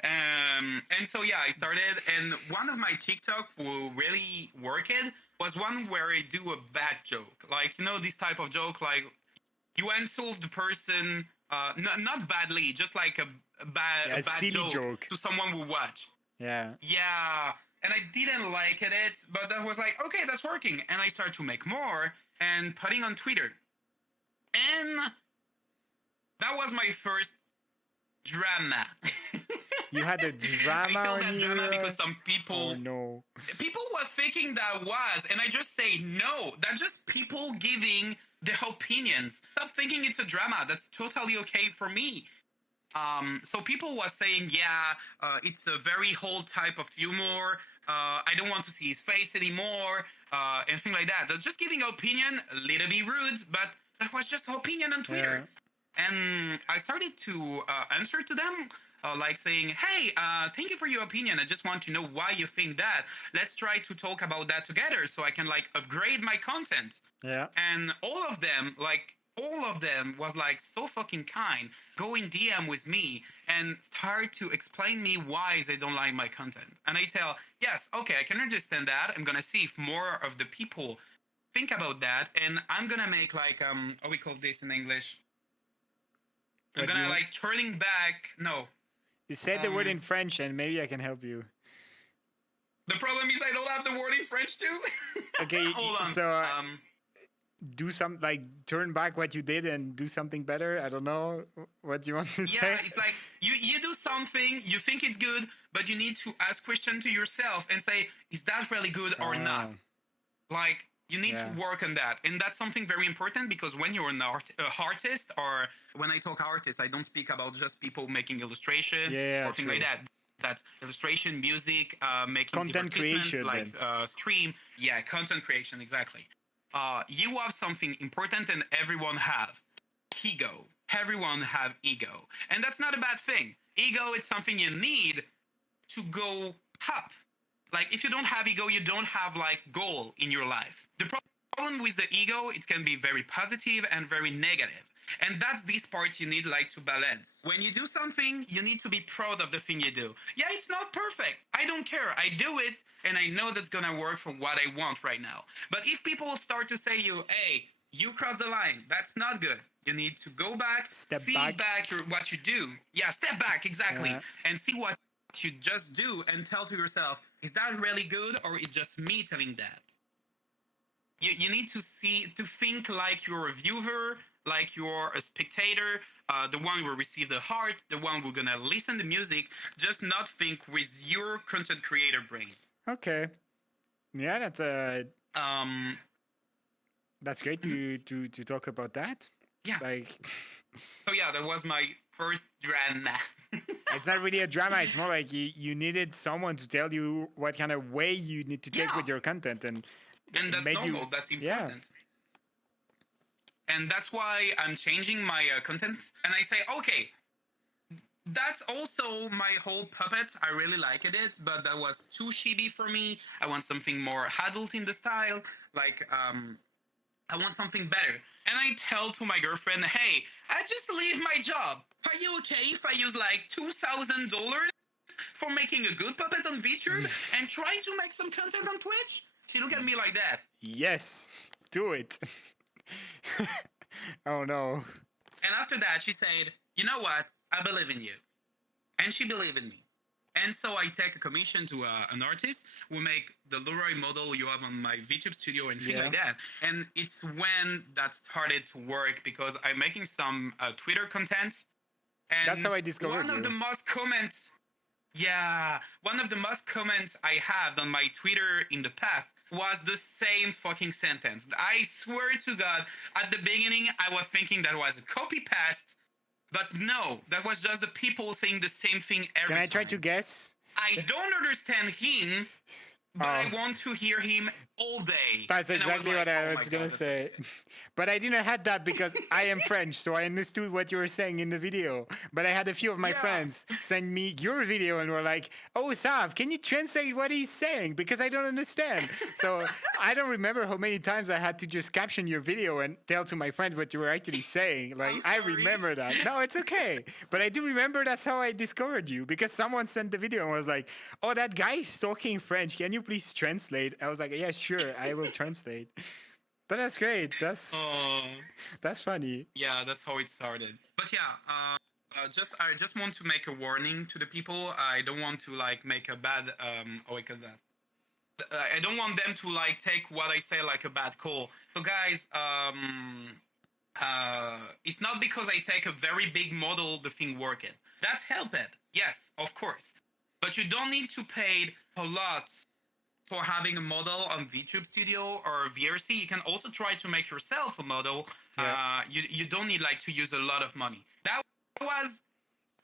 And so yeah, I started, and one of my TikTok who really worked was one where I do a bad joke, like this type of joke, like you insult the person, not badly, just like a bad Yeah, a silly joke. to someone who watch. Yeah. Yeah, and I didn't like it, but that was like, okay, that's working. And I started to make more and putting on Twitter. And that was my first drama. You had a I drama feel on that you. drama because some Oh people no. people were thinking that was, and I just say no. That's just people giving their opinions. Stop thinking it's a drama. That's totally okay for me. So people were saying, yeah, it's a very whole type of humor. I don't want to see his face anymore, and things like that. They're just giving opinion, a little bit rude, but that was just opinion on Twitter. And I started to answer to them, like saying, hey, thank you for your opinion. I just want to know why you think that. Let's try to talk about that together so I can like upgrade my content. Yeah. And all of them was like so fucking kind, go in DM with me and start to explain me why they don't like my content. And I tell, yes, okay, I can understand that. I'm gonna see if more of the people think about that, and I'm gonna make like how we call this in English. I'm What do gonna you- like turning back. No, You said the word in French, and maybe I can help you. the problem is I don't have the word in French too. Okay, Hold on. so do some like turn back what you did and do something better. I don't know what you want to say. Yeah, it's like you do something, you think it's good, but you need to ask question to yourself and say, is that really good or not? Like you need to work on that, and that's something very important because when you're an artist, or when I talk artist, I don't speak about just people making illustration or things like that. That's illustration, music, making content creation, like stream. Yeah, content creation, exactly. You have something important, and everyone have ego. Everyone have ego, and that's not a bad thing. Ego is something you need to go up. Like if you don't have ego, you don't have like goal in your life. The problem with the ego, it can be very positive and very negative. And that's this part you need like to balance. When you do something, you need to be proud of the thing you do. Yeah, it's not perfect. I don't care. I do it and I know that's gonna work for what I want right now. But if people start to say you, hey, you crossed the line, that's not good. You need to go back, see back what you do. Yeah, step back, exactly. And see what you just do and tell to yourself, is that really good or is just me telling that? You need to think like you're a viewer, like you're a spectator, the one who will receive the heart, the one who's gonna listen to music, just not think with your content creator brain. Okay. Yeah, that's great to talk about that. Yeah. Like so yeah, that was my first drama. It's not really a drama. It's more like you needed someone to tell you what kind of way you need to take with your content, and that's normal. That's important. Yeah. And that's why I'm changing my content. And I say, okay, that's also my whole puppet. I really liked it, but that was too chibi for me. I want something more adult in the style. Like, I want something better. And I tell to my girlfriend, hey, I just leave my job. Are you okay if I use like $2,000 for making a good puppet on VTube and try to make some content on Twitch? She looked at me like that. Yes, do it. Oh no. And after that, she said, you know what? I believe in you. And she believed in me. And so I take a commission to an artist who make the Leroy model you have on my VTube studio and things like that. And it's when that started to work because I'm making some Twitter content. And that's how I discovered one of the most comments I have on my Twitter in the past was the same fucking sentence. I swear to God, at the beginning, I was thinking that was a copy paste. But no, that was just the people saying the same thing every time. Can I try to guess? I don't understand him, but I want to hear him all day. That's exactly what I was going to say. But I didn't have that because I am French, so I understood what you were saying in the video. But I had a few of my friends send me your video and were like, oh, Sav, can you translate what he's saying? Because I don't understand. So I don't remember how many times I had to just caption your video and tell to my friends what you were actually saying. Like, I remember that. No, it's okay. But I do remember that's how I discovered you because someone sent the video and was like, oh, that guy is talking French. Can you please translate? I was like, yeah, sure, I will translate. But that's great. That's funny. Yeah, that's how it started. But yeah, I just want to make a warning to the people. I don't want to like make a bad oh I call that. I don't want them to like take what I say like a bad call. So guys, it's not because I take a very big model the thing working. That's helped. Yes, of course. But you don't need to pay a lot for having a model on VTube Studio or VRC. You can also try to make yourself a model. Yeah. You don't need like to use a lot of money. That was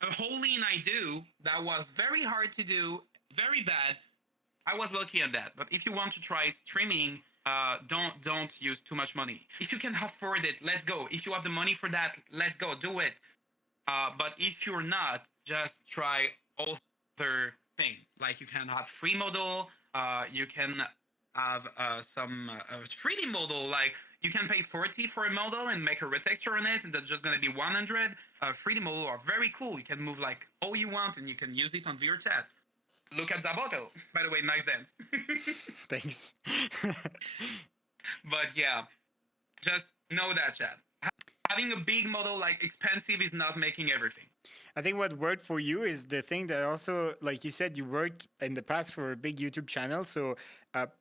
a whole lean I do that was very hard to do, very bad. I was lucky on that. But if you want to try streaming, don't use too much money. If you can afford it, let's go. If you have the money for that, let's go, do it. But if you're not, just try other things. Like you can have free model. You can have some 3D model. Like you can pay 40 for a model and make a retexture on it, and that's just gonna be 100. 3D model are very cool. You can move like all you want, and you can use it on VRChat. Look at Xavoto. By the way, nice dance. Thanks. But yeah, just know that, chat. Having a big model like expensive is not making everything. I think what worked for you is the thing that also, like you said, you worked in the past for a big YouTube channel, so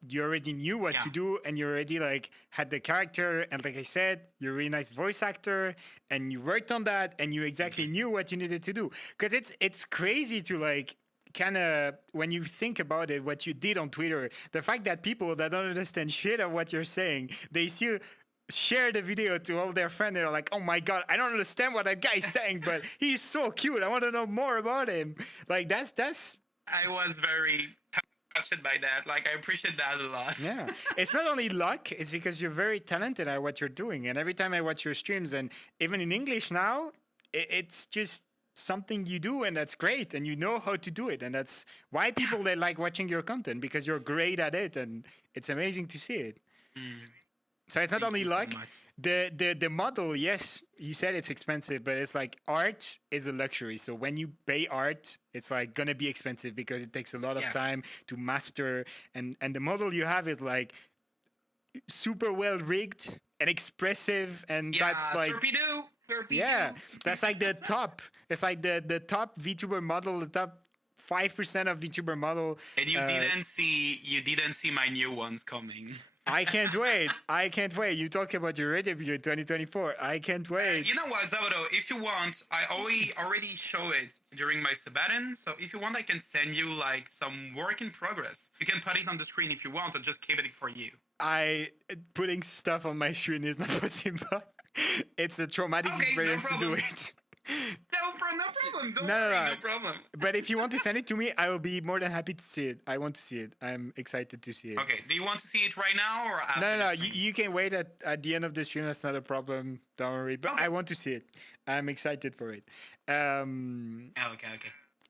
you already knew what to do, and you already like had the character, and like I said, you're a really nice voice actor, and you worked on that, and you exactly knew what you needed to do. Because it's crazy to like kind of, when you think about it, what you did on Twitter, the fact that people that don't understand shit of what you're saying, they still share the video to all their friends. They're like, oh my god, I don't understand what that guy's saying, but he's so cute, I want to know more about him. Like that's I was very touched by that. Like I appreciate that a lot. Yeah, it's not only luck, it's because you're very talented at what you're doing. And every time I watch your streams, and even in English now, it's just something you do, and that's great, and you know how to do it, and that's why people they like watching your content, because you're great at it, and it's amazing to see it. So it's not Thank only you so luck. much. The model, yes, you said it's expensive, but it's like art is a luxury. So when you pay art, it's like gonna be expensive because it takes a lot of time to master, and the model you have is like super well rigged and expressive, and that's like Torpedo. yeah, that's like the top. It's like the top VTuber model, the top 5% of VTuber model. And you didn't see my new ones coming. I can't wait. I can't wait. You talk about your debut 2024. I can't wait. You know what, Xavoto? If you want, I already show it during my Sabaton. So if you want, I can send you like some work in progress. You can put it on the screen if you want, or just keep it for you. Putting stuff on my screen is not possible. It's a traumatic experience to do it. No problem. Don't worry, no problem. But if you want to send it to me, I will be more than happy to see it. I want to see it. I'm excited to see it. Okay. Do you want to see it right now or after? No. You can wait at the end of the stream. That's not a problem. Don't worry. But I want to see it. I'm excited for it. Okay.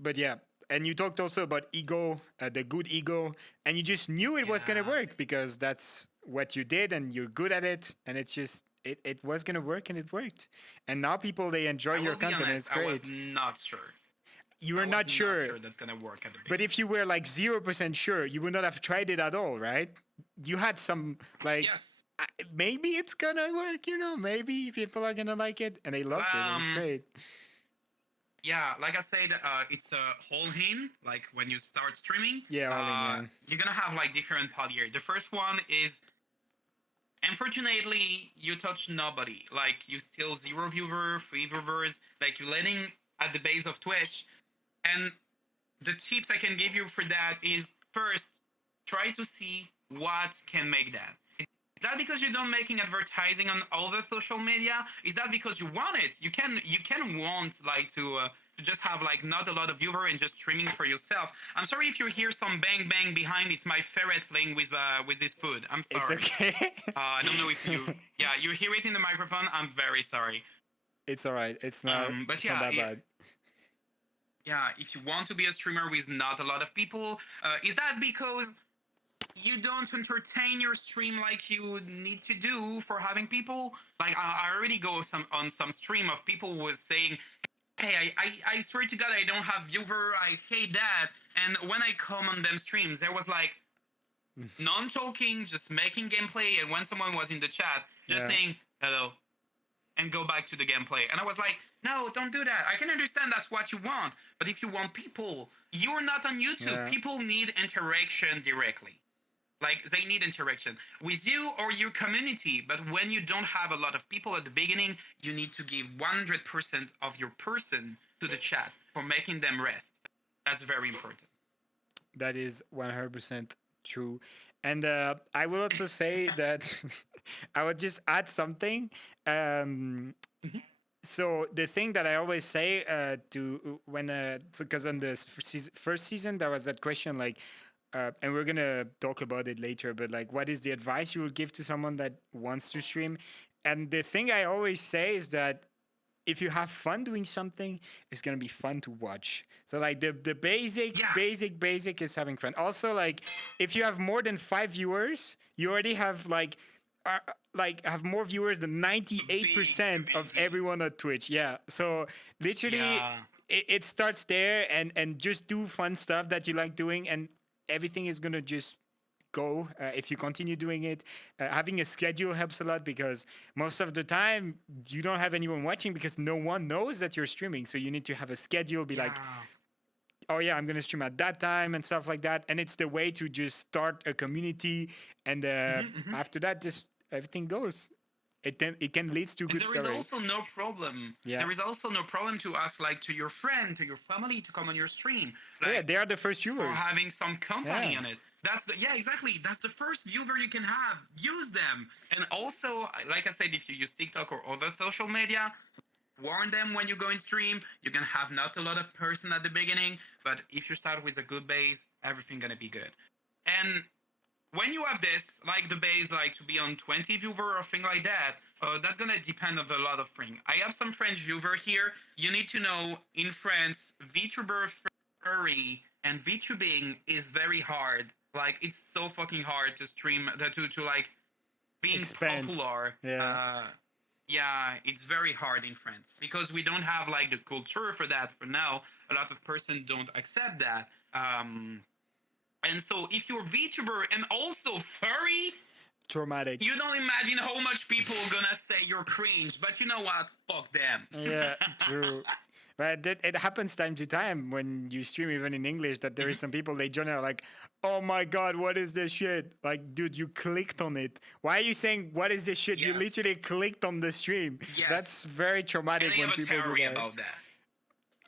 But yeah. And you talked also about ego, the good ego, and you just knew it was gonna work because that's what you did, and you're good at it, and it's just it was gonna work, and it worked. And now people they enjoy your content, and it's great. I was not sure. You were not sure that's gonna work at the beginning. But if you were like 0% sure, you would not have tried it at all, right? You had some like maybe it's gonna work, maybe people are gonna like it, and they loved it, and it's great. Yeah, like I said, it's a whole in, like when you start streaming. Yeah, you're gonna have like different part here. The first one is, unfortunately, you touch nobody. Like you still 0 viewer, 3 viewers. Like you're letting at the base of Twitch. And the tips I can give you for that is, first, try to see what can make that. Is that because you're not making advertising on all the social media? Is that because you want it? You can want like to just have like not a lot of viewer and just streaming for yourself. I'm sorry if you hear some bang bang behind. It's my ferret playing with his food. I'm sorry. It's okay. I don't know if you hear it in the microphone. I'm very sorry. It's all right. It's not. But it's not that bad. Yeah, if you want to be a streamer with not a lot of people, is that because you don't entertain your stream like you need to do for having people? Like I already go on some stream of people who was saying, hey, I swear to God I don't have viewer, I hate that. And when I come on them streams, there was like non-talking, just making gameplay, and when someone was in the chat, just saying hello, and go back to the gameplay. And I was like, no, don't do that. I can understand that's what you want, but if you want people, you're not on YouTube. Yeah. People need interaction directly. Like they need interaction with you or your community. But when you don't have a lot of people at the beginning, you need to give 100% of your person to the chat for making them rest. That's very important. That is 100% true. And I will also say that I would just add something. Um, Mhm. so the thing that I always say to when because on the first season there was that question like, and we're gonna talk about it later, but like, what is the advice you would give to someone that wants to stream? And the thing I always say is that if you have fun doing something, it's gonna be fun to watch. So like the basic, Yeah. basic is having fun. Also, like if you have more than 5 viewers, you already have like have more viewers than 98% of community. everyone on Twitch. Yeah. So literally, Yeah. it starts there, and just do fun stuff that you like doing, and everything is gonna just go if you continue doing it. Having a schedule helps a lot because most of the time you don't have anyone watching because no one knows that you're streaming. So you need to have a schedule, be like, Yeah. oh yeah, I'm gonna stream at that time and stuff like that. And it's the way to just start a community, and after that, just everything goes. It can lead to And good there is stories. also no problem. Yeah. There is also no problem to ask like to your friend, to your family to come on your stream. Yeah, Like they are the first for viewers. having some company Yeah. on it. Exactly. That's the first viewer you can have. Use them. And also, like I said, if you use TikTok or other social media, warn them when you go in stream. You're gonna have not a lot of person at the beginning, but if you start with a good base, everything gonna be good. And when you have this, like the base, like to be on 20 viewer or thing like that, that's gonna depend on a lot of things. I have some French viewer here. You need to know in France, VTuber furry and VTubing is very hard. Like it's so fucking hard to stream to like being Expand. popular. Yeah. Yeah, it's very hard in France because we don't have like the culture for that for now. A lot of person don't accept that. And so if you're VTuber and also furry, Traumatic. you don't imagine how much people are gonna say you're cringe. But you know what? Fuck them. Yeah, true. But it happens time to time when you stream, even in English, that there is some people they join are like, "Oh my god, what is this shit?" Like, dude, you clicked on it. Why are you saying what is this shit? You Yes. literally clicked on the stream. Yes. That's very And traumatic I when have a people do theory that. about that.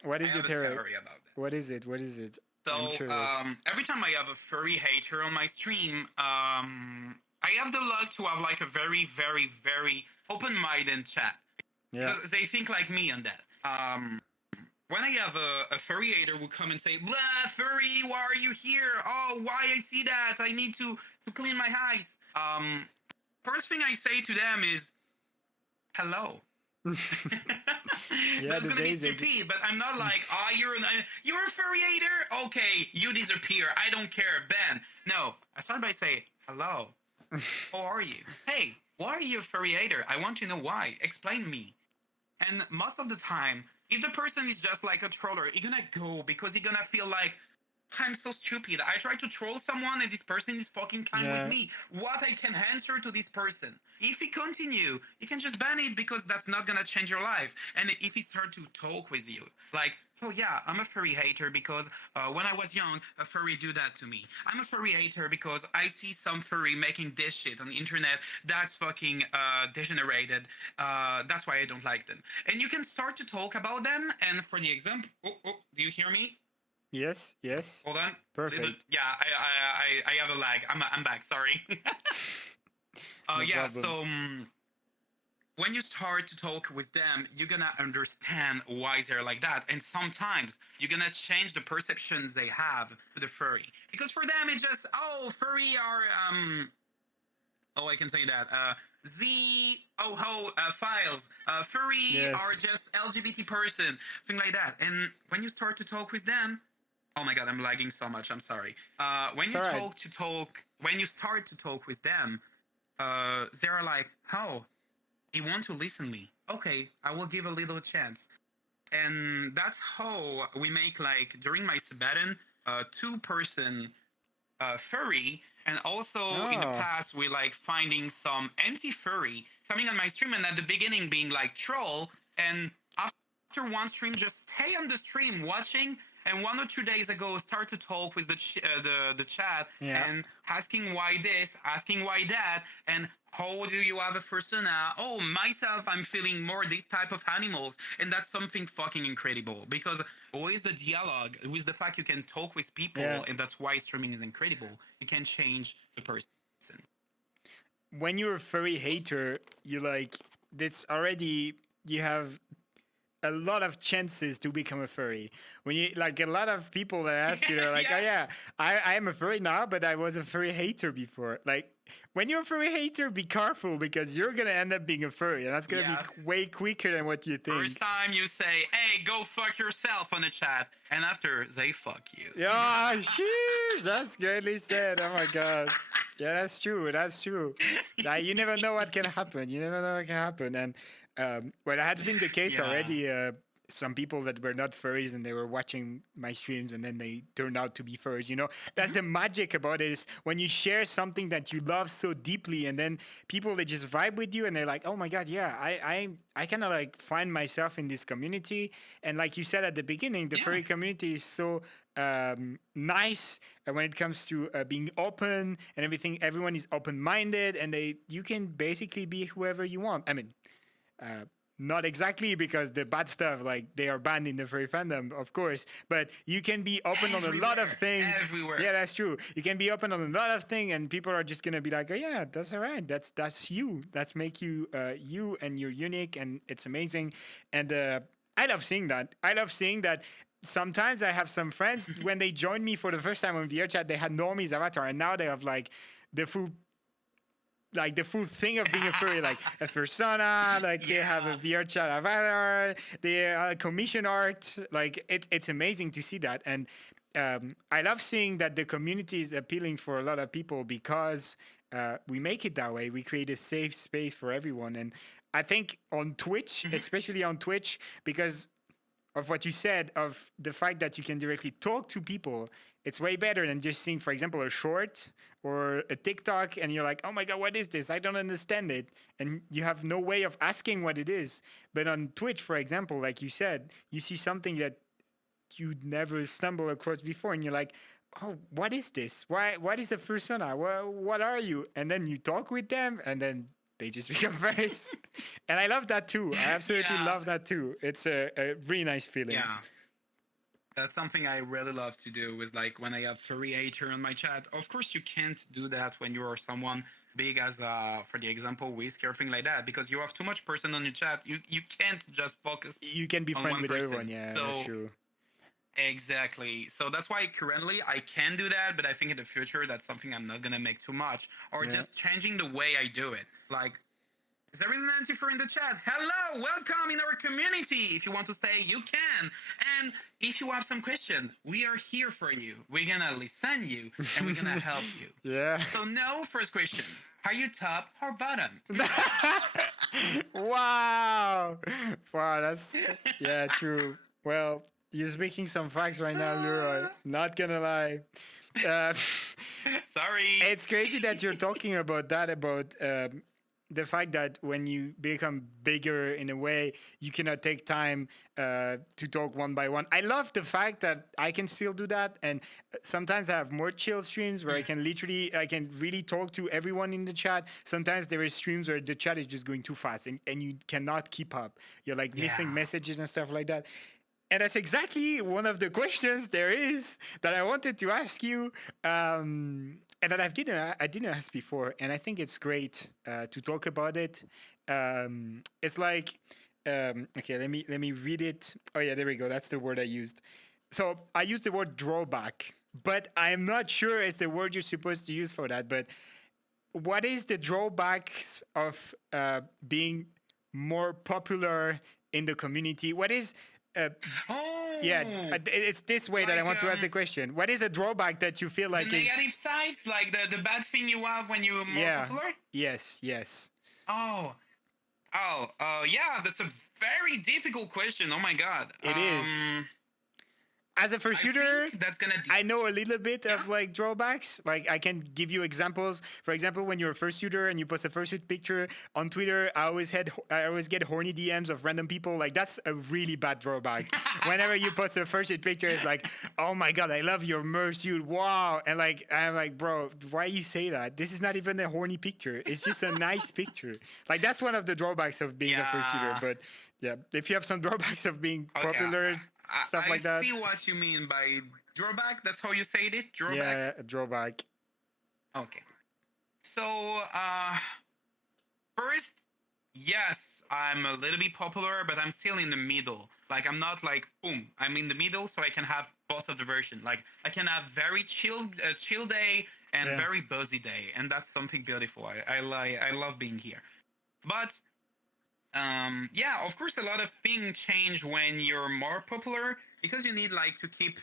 What is I your have a theory? theory about that. What is it? What is it? I'm So curious. every time I have a furry hater on my stream, I have the luck to have like a very, very, very open-minded chat. Yeah. Because they think like me on that. When I have a furry hater who come and say, "Blah, furry, why are you here? Oh, why I see that? I need to clean my eyes." First thing I say to them is, "Hello." Yeah, That's the gonna be basics. stupid, but I'm not like, "Oh, you're a furry hater? Okay, you disappear. I don't care, Ben." No, I start by saying, "Hello, how are you? Hey, why are you a furry hater? I want to know why. Explain me." And most of the time, if the person is just like a troller, he's gonna go because he's gonna feel like, "I'm so stupid. I try to troll someone and this person is fucking kind Yeah. with me. What I can answer to this person?" If he continue, you can just ban it because that's not gonna change your life. And if he start to talk with you, like, "Oh yeah, I'm a furry hater because when I was young, a furry do that to me. I'm a furry hater because I see some furry making this shit on the internet. That's fucking degenerated. That's why I don't like them." And you can start to talk about them. And for the example, do you hear me? Yes. Yes. Hold on. Perfect. Yeah, I have a lag. I'm back. Sorry. No Yeah. problem. So when you start to talk with them, you're gonna understand why they're like that, and sometimes you're gonna change the perceptions they have to the furry because for them it's just, "Oh, furry are oh, I can say that files. Furry Yes. are just LGBT person, thing like that." And when you start to talk with them, oh my god, I'm lagging so much. I'm sorry. When It's you alright. when you start to talk with them, they're like, "Oh, you want to listen me? Okay, I will give a little chance." And that's how we make like during my Sabaton, 2-person furry And also in the Oh, past, we like finding some empty furry coming on my stream, and at the beginning being like troll, and after one stream, just stay on the stream watching. And 1 or 2 days ago, start to talk with the chat yeah. and asking why this, asking why that, and how do you have a persona? Oh, myself, I'm feeling more these type of animals, and that's something fucking incredible because always the dialogue with the fact you can talk with Yeah. people, and that's why streaming is incredible. You can change the person. When you're a furry hater, you like, it's already, you have a lot of chances to become a furry. When you like a lot of people that asked you, they're like, "Oh Yeah, yeah, I am a furry now, but I was a furry hater before." Like when you're a furry hater, be careful because you're gonna end up being a furry, and that's gonna be yes. way quicker than what you First think. time you say, "Hey, go fuck yourself" on the chat, and after they fuck you. Yeah, sheesh, that's greatly said. Oh my god. Yeah, that's true. That's true. Like, you never know what can happen. You never know what can happen. And well, that had been the case Yeah. already. Some people that were not furries and they were watching my streams and then they turned out to be furries. You know, that's the magic about it is when you share something that you love so deeply and then people they just vibe with you and they're like, oh my god, yeah, I kind of like find myself in this community. And like you said at the beginning, the Yeah. furry community is so nice when it comes to being open and everything. Everyone is open-minded and you can basically be whoever you want. I mean, uh, not exactly because the bad stuff like they are banned in the furry fandom, of course, but you can be open on a lot of Everywhere. things. Everywhere. Yeah, that's true. You can be open on a lot of things and people are just gonna be like, oh yeah, that's all right, that's you, that's make you you, and you're unique and it's amazing. And I love seeing that. I love seeing that. Sometimes I have some friends when they joined me for the first time on VR chat, they had normies avatar and now they have the full the full thing of being a furry, like a persona, like they have a Yeah. VR chat avatar, they commission art. Like it's amazing to see that, and I love seeing that the community is appealing for a lot of people because we make it that way. We create a safe space for everyone, and I think on Twitch, Mhm. especially on Twitch, because of what you said of the fact that you can directly talk to people, it's way better than just seeing, for example, a short or a TikTok and you're like, oh my God, what is this? I don't understand it. And you have no way of asking what it is. But on Twitch, for example, like you said, you see something that you'd never stumble across before and you're like, oh, what is this? What is a persona? What are you? And then you talk with them and then they just become friends. And I love that too. I absolutely Yeah. love that too. It's a really nice feeling. Yeah. That's something I really love to do is like when I have furry hater on my chat. Of course, you can't do that when you are someone big as, for the example, Whiskey or thing like that, because you have too much person on your chat. You can't just focus You can be on friend one with everyone. person. Yeah, that's So true. exactly. So that's why currently I can do that, but I think in the future that's something I'm not gonna make too much, or Yeah. just changing the way I do it. Like there is an answer in the chat. Hello, welcome in our community. If you want to stay, you can. And if you have some questions, we are here for you. We're gonna listen you and we're gonna help you. Yeah. So no, first question. Are you top or bottom? Wow. Wow, that's yeah, true. Well, you're speaking some facts right now, Leroy. Not gonna lie. Uh, Sorry. it's crazy that you're talking about that, about the fact that when you become bigger in a way, you cannot take time to talk one by one. I love the fact that I can still do that, and sometimes I have more chill streams where I can really talk to everyone in the chat. Sometimes there is streams where the chat is just going too fast, and you cannot keep up. You're like missing Yeah. messages and stuff like that. And that's exactly one of the questions there is that I wanted to ask you, and that I didn't ask before, and I think it's great to talk about it. It's like, okay, let me read it. Oh yeah, there we go. That's the word I used. So I used the word drawback, but I'm not sure it's the word you're supposed to use for that. But what is the drawbacks of being more popular in the community? What is Oh. yeah, it's this way that I Like, want to ask the question. What is a drawback that you feel the like is negative sides, like the bad thing you have when you're more yeah, popular? yes. Oh. Yeah, that's a very difficult question. Oh my god. It is. as a I fursuiter, think that's gonna. I know a little bit Yeah. of like drawbacks. Like I can give you examples. For example, when you're a fursuiter and you post a fursuit picture on Twitter, I always get horny DMs of random people. Like that's a really bad drawback. Whenever you post a fursuit picture, it's like, oh my god, I love your mersuit. Wow. And like I'm like, bro, why you say that? This is not even a horny picture. It's just a nice picture. Like that's one of the drawbacks of being a fursuiter. Yeah. But yeah, if you have some drawbacks of being Okay. popular, stuff I like that. see what you mean by drawback. That's how you say it. Drawback. Yeah, a drawback. Okay. So, first, yes, I'm a little bit popular, but I'm still in the middle. Like, I'm not like, boom, I'm in the middle, so I can have both of the version. Like, I can have very chill day and Yeah. very buzzy day, and that's something beautiful. I love being here. But, yeah, of course, a lot of things change when you're more popular because you need like to keep.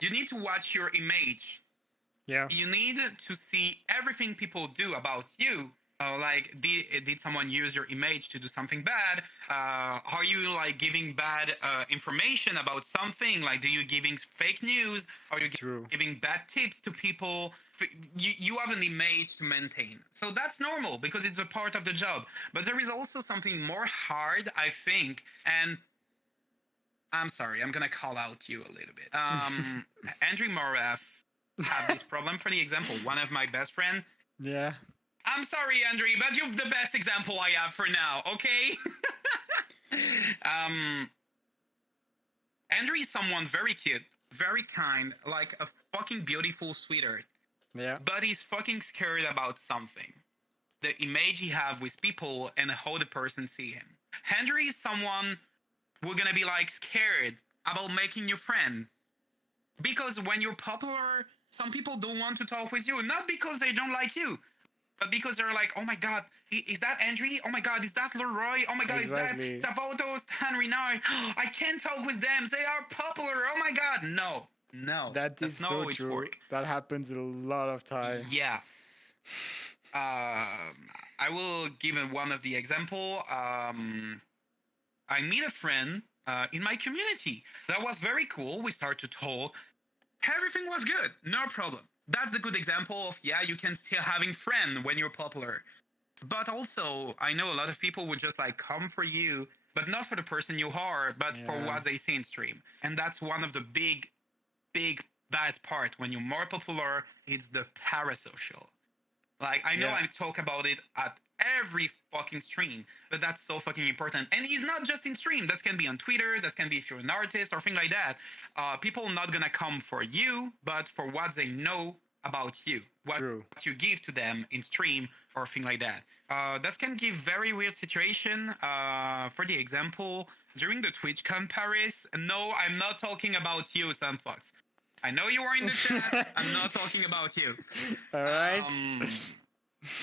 You need to watch your image. Yeah. You need to see everything people do about you. Like, did someone use your image to do something bad? Are you like giving bad information about something? Like, do you giving fake news? Are you True. giving bad tips to people? You have an image to maintain, so that's normal because it's a part of the job. But there is also something more hard, I think, and I'm sorry, I'm gonna call out you a little bit. Andrew Moraf have this problem. For the example, one of my best friend. Yeah. I'm sorry, Andre, but you're the best example I have for now. Okay. Andre is someone very cute, very kind, like a fucking beautiful sweetheart. Yeah. But he's fucking scared about something. The image he have with people and how the person see him. Andre is someone we're gonna be like scared about making you friend. Because when you're popular, some people don't want to talk with you. Not because they don't like you, but because they're like, oh my god, is that Andre? Oh my god, is that Leroy? Oh my god, Exactly. is that Xavoto, Stan Renard? I can't talk with them. They are popular. Oh my god. No. That is That's not so how it true. works. That happens a lot of time. Yeah. I will give one of the example. I meet a friend in my community. That was very cool. We start to talk. Everything was good. No problem. That's a good example of, yeah, you can still having friend when you're popular. But also, I know a lot of people would just like come for you, but not for the person you are, but for Yeah. what they see in stream. And that's one of the big bad part. When you're more popular, it's the parasocial. Like, I know Yeah. I talk about it at every fucking stream, but that's so fucking important. And it's not just in stream. That can be on Twitter. That can be if you're an artist or thing like that. People not gonna come for you, but for what they know about you, what True. you give to them in stream or thing like that. That can give very weird situation. For the example, during the TwitchCon Paris. No, I'm not talking about you, Sunfox. I know you are in the chat. I'm not talking about you. All right.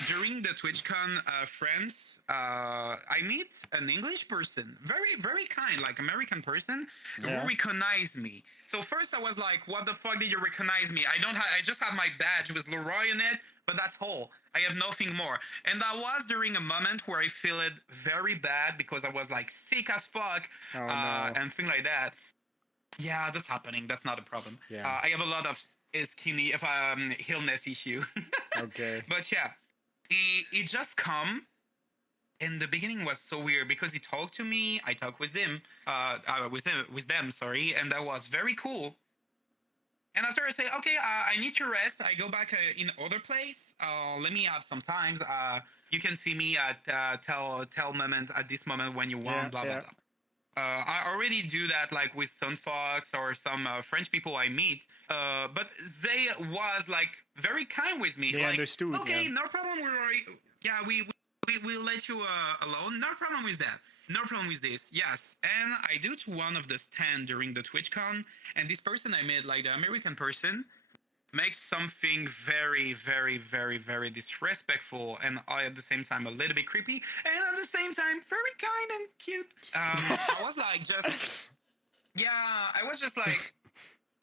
During the TwitchCon France, I meet an English person, very kind, like American person, Yeah. who recognized me. So first I was like, "What the fuck did you recognize me? I just have my badge with Leroy in it, but that's all. I have nothing more." And that was during a moment where I feel it very bad because I was like sick as fuck Oh, no. and thing like that. Yeah, that's happening. That's not a problem. Yeah. I have a lot of skinny, illness issue. Okay. But yeah, he just come. And the beginning was so weird because he talked to me. I talked with them, with them, sorry, and that was very cool. And after I say, okay, I need to rest. I go back in other place. Let me have some times. You can see me at tell moment at this moment when you want. Yeah, blah yeah. blah blah. I already do that like with Sunfox or some French people I meet, but they was like very kind with me. They like, understood, okay, yeah. no problem. We'll let you alone. No problem with that. No problem with this. Yes, and I do to one of the stand during the TwitchCon, and this person I met, like the American person, makes something very, very, very, very disrespectful, and at the same time a little bit creepy, and at the same time very kind and cute. I was like I was just like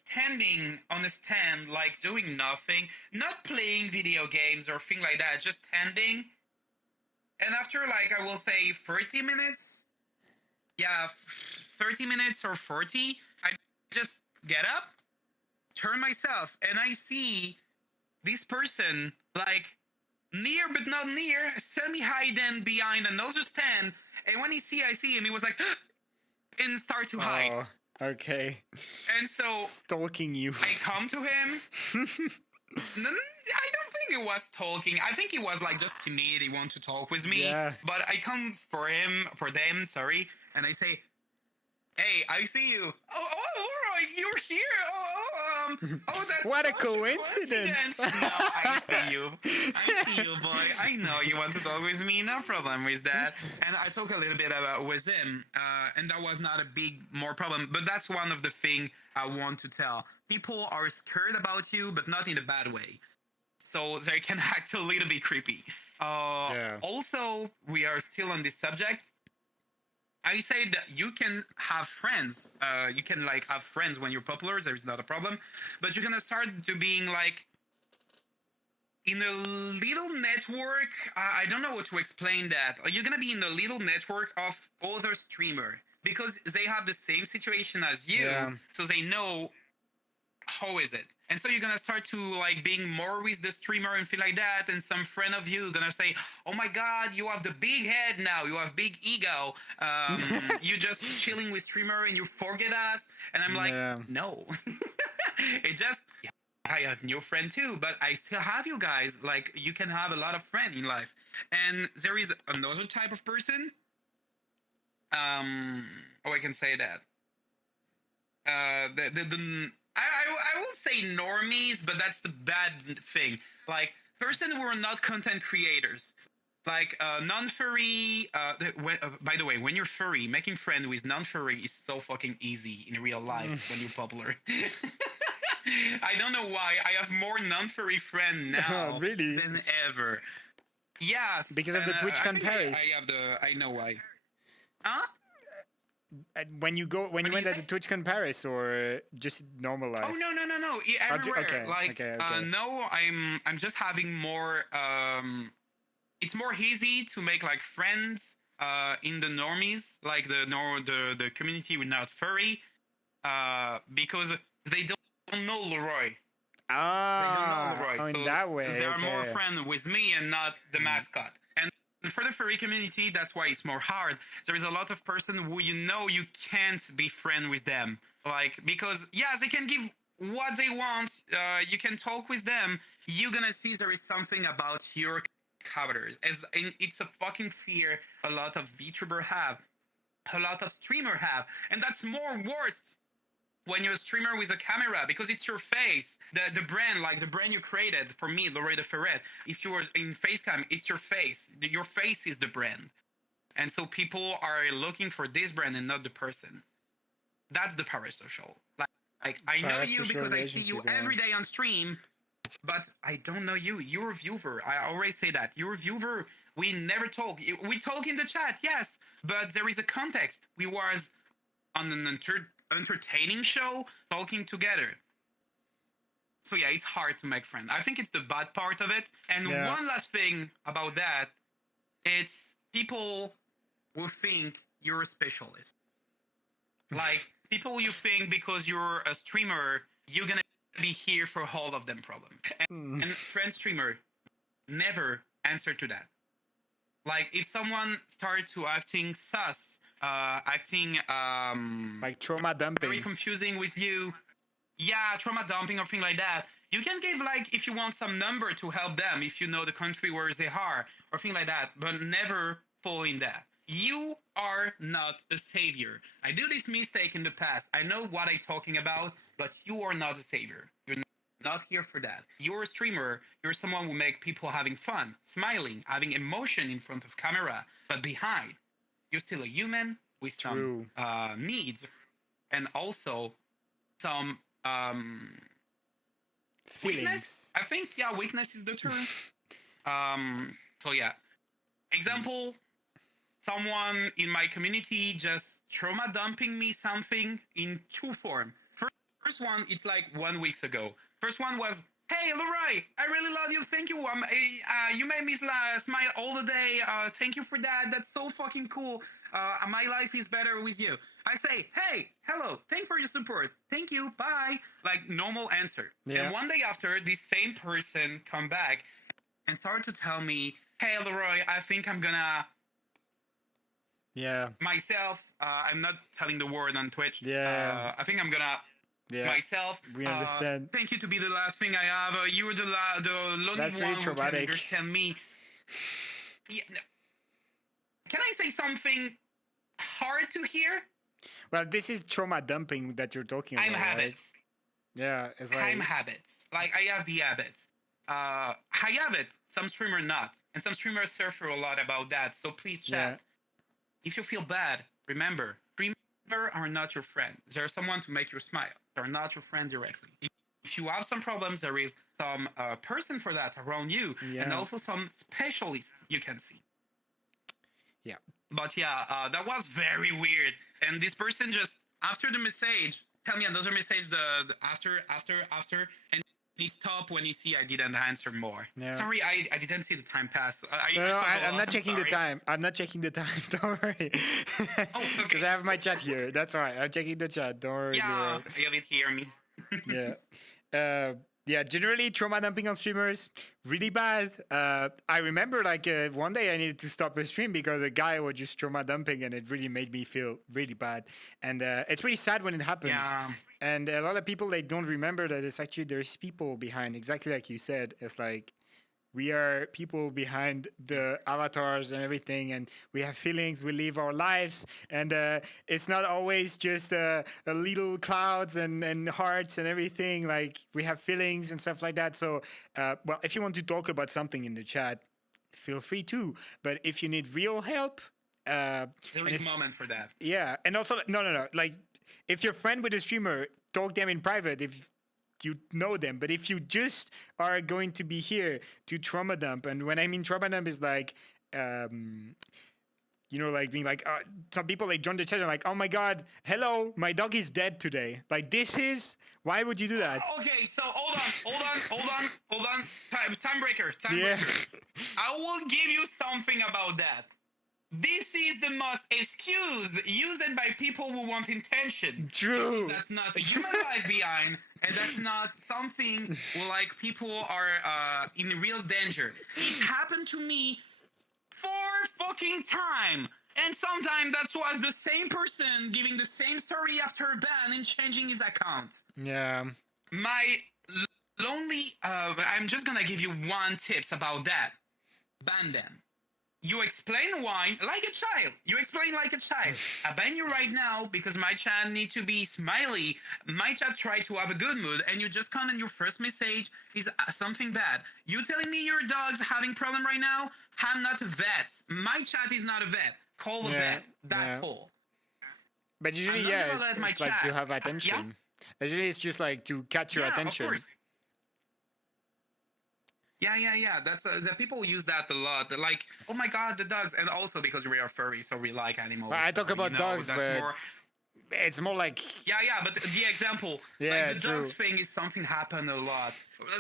standing on a stand, like doing nothing, not playing video games or thing like that, just standing. And after like I will say 30 minutes, 30 minutes or 40, I just get up, turn myself, and I see this person like near but not near, semi-hidden behind another stand. And when I see him, he was like, and start to hide. Oh, okay. And so Stalking you. I come to him. I don't think it was talking. I think he was like just timid. He wanted to talk with me. Yeah. But I come for them, sorry, and I say, "Hey, I see you. Oh, you're here. That's What a such coincidence. No, I see you. I see you, boy. I know you want to talk with me. No problem with that. And I talk a little bit about with him, and that was not a big more problem. But that's one of the thing I want to tell. People are scared about you, but not in a bad way. So they can act a little bit creepy. Also, we are still on this subject. I say that you can have friends. You can like have friends when you're popular. There's not a problem, but you're gonna start to being like in a little network. I don't know how to explain that. You're gonna be in a little network of other streamer because they have the same situation as you, so they know how is it. And so you're gonna start to like being more with the streamer and feel like that, and some friend of you gonna say, "Oh my God, you have the big head now. You have big ego. You just chilling with streamer and you forget us." And I'm like, no, it just I have new friend too, but I still have you guys. Like you can have a lot of friends in life, and there is another type of person. I can say that. I will say normies, but that's the bad thing. Like person who are not content creators, like non-furry. By the way, when you're furry, making friends with non-furry is so fucking easy in real life when you're popular. I don't know why. I have more non-furry friends now really? than ever. Yes, because of the Twitch comparis. I know why. Huh? When you went at the TwitchCon Paris or just normal life? Oh no! Everywhere. Okay. No, I'm just having more. It's more easy to make like friends in the normies, like the community without furry, because they don't know Leroy. Ah, they don't know Leroy. in So that way. They are more friends with me and not the mascot. And for the furry community, that's why it's more hard. There is a lot of person who you can't be friend with them, like because they can give what they want. You can talk with them. You're gonna see there is something about your characters. It's a fucking fear a lot of VTuber have, a lot of streamer have, and that's more worst when you're a streamer with a camera, because it's your face, the brand, like the brand you created. For me, Leroy the Ferret, if you were in facecam, it's your face. Your face is the brand. And so people are looking for this brand and not the person. That's the parasocial. Like I know you because I see you every day on stream, but I don't know you. You're a viewer. I always say that. You're a viewer. We never talk. We talk in the chat, yes, but there is a context. We was on an entertaining show talking together. So yeah, it's hard to make friends. I think it's the bad part of it. And one last thing about that, it's people will think you're a specialist. Like people you think because you're a streamer, you're gonna be here for all of them problem. And friend streamer never answer to that. Like if someone started to acting sus, acting like trauma dumping, very confusing with you, trauma dumping or thing like that, you can give like if you want some number to help them if you know the country where they are or thing like that, but never fall in that. You are not a savior. I do this mistake in the past. I know what I'm talking about, but you are not a savior. You're not here for that. You're a streamer. You're someone who make people having fun, smiling, having emotion in front of camera, but behind, you're still a human with some needs, and also some feelings. Weakness. I think weakness is the term. So example, someone in my community just trauma dumping me something in two form. First one, it's like 1 week ago. First one was Hey, Leroy, I really love you. Thank you. You made me smile all the day. Thank you for that. That's so fucking cool. My life is better with you. I say, hey, hello. Thanks for your support. Thank you. Bye. Like normal answer. Yeah. And one day after, this same person come back and started to tell me, hey, Leroy, I think I'm gonna Yeah. myself. I'm not telling the word on Twitch. Yeah. I think I'm gonna Yeah. myself. We understand. Thank you to be the last thing I have. You were the lonely That's one really who can traumatic. understand me. Yeah, no. Can I say something hard to hear? Well, this is trauma dumping that you're talking about. I'm right? habits. Yeah, it's like I'm habits. Like I have the habits. I have it. Some streamer not, and some streamers suffer a lot about that. So please chat. Yeah. If you feel bad, remember, streamers are not your friend. They're someone to make you smile. They're not your friend directly. If you have some problems, there is some person for that around you, and Yeah. also some specialists you can see. Yeah. But yeah, that was very weird. And this person just after the message, tell me another message. The after, and he stopped when he see I didn't answer more. Yeah. Sorry, I didn't see the time pass. No, I'm not checking the time. I'm not checking the time. Don't worry. okay. Because I have my chat here. That's all right. I'm checking the chat. Don't worry. Yeah, you did hear me. Yeah. Yeah, generally trauma dumping on streamers, really bad. I remember like one day I needed to stop a stream because a guy was just trauma dumping and it really made me feel really bad. And it's really sad when it happens. Yeah. And a lot of people, they don't remember that it's actually, there's people behind, exactly like you said. It's like, we are people behind the avatars and everything, and we have feelings. We live our lives, and it's not always just a little clouds and hearts and everything. Like we have feelings and stuff like that. So, well, if you want to talk about something in the chat, feel free to. But if you need real help, There is a moment for that. yeah, and also no. Like if you're friend with a streamer, talk them in private. If you know them, but if you just are going to be here to trauma dump, and when I mean trauma dump is like like being like some people like join the chat and like, oh my god, hello, my dog is dead today. Like this is, why would you do that? Okay, so hold on. Time breaker. Yeah. I will give you something about that. This is the most excuse used by people who want attention. True. That's not a human life behind, and that's not something like people are in real danger. It happened to me 4 fucking time. And sometimes that was the same person giving the same story after a ban and changing his account. Yeah. My lonely, I'm just gonna give you one tips about that. Ban them. You explain why like a child. You explain like a child. I ban you right now because my chat need to be smiley. My chat try to have a good mood, and you just come in your first message is something bad. You telling me your dog's having problem right now? I'm not a vet. My chat is not a vet. Call a vet. That's all. But usually, it's like to have attention. Usually, it's just like to catch your attention. Of course. Yeah. That's the people use that a lot. They're like, oh my god, the dogs, and also because we are furry, so we like animals. Well, I talk about dogs, but it's more like yeah. But the example, yeah, like the dogs thing is something happened a lot.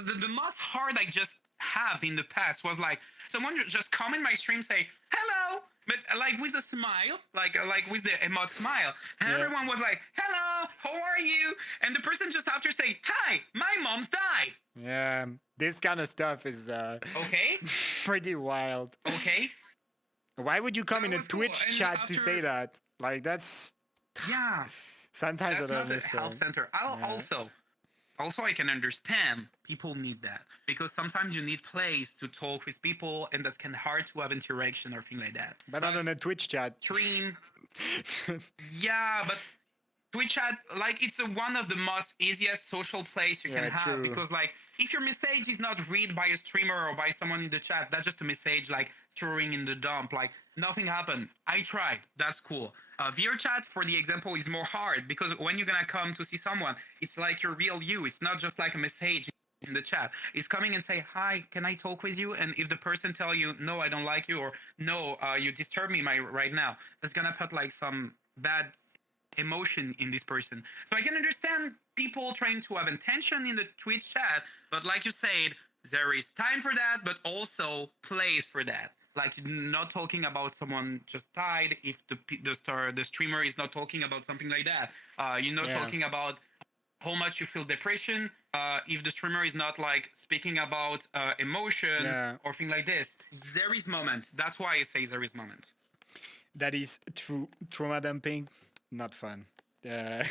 The most hard I just have in the past was like someone just come in my stream say hello, but like with a smile, like with the emote smile, and everyone was like, hello, how are you? And the person just after say, hi, my mom's died. Yeah, this kind of stuff is okay, pretty wild. Okay, why would you come in a Twitch chat to say that? Like that's Sometimes that's I don't not understand. A help center. Also, I can understand people need that because sometimes you need place to talk with people, and that can hard to have interaction or thing like that. But not on a Twitch chat. Stream. Yeah, but Twitch chat, like it's one of the most easiest social place you can have because like if your message is not read by a streamer or by someone in the chat, that's just a message like throwing in the dump, like nothing happened. I tried. That's cool. VR chat, for the example, is more hard because when you're gonna come to see someone, it's like your real you. It's not just like a message in the chat. It's coming and say, hi, can I talk with you? And if the person tell you, no, I don't like you, or no, you disturb me right now, that's gonna put like some bad emotion in this person. So I can understand people trying to have intention in the Twitch chat, but like you said, there is time for that, but also place for that. Like not talking about someone just died if the streamer is not talking about something like that. You're not Yeah. talking about how much you feel depression if the streamer is not like speaking about emotion Yeah. or thing like this. There is moment. That's why I say there is moment. That is true. Trauma dumping, not fun. Uh,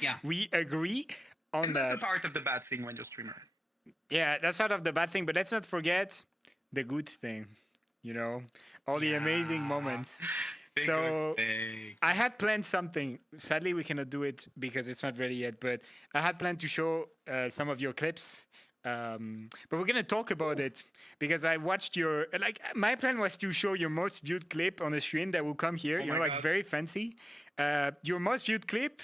Yeah. we agree on And that's that. a part of the bad thing when you're a streamer. Yeah, that's part of the bad thing, but let's not forget the good thing. You know, all the amazing Yeah. moments. The So good thing. I had planned something. Sadly, we cannot do it because it's not ready yet. But I had planned to show some of your clips. But we're gonna talk about it because I watched your like. My plan was to show your most viewed clip on the screen that will come here. You know, my like God. very fancy. Your most viewed clip.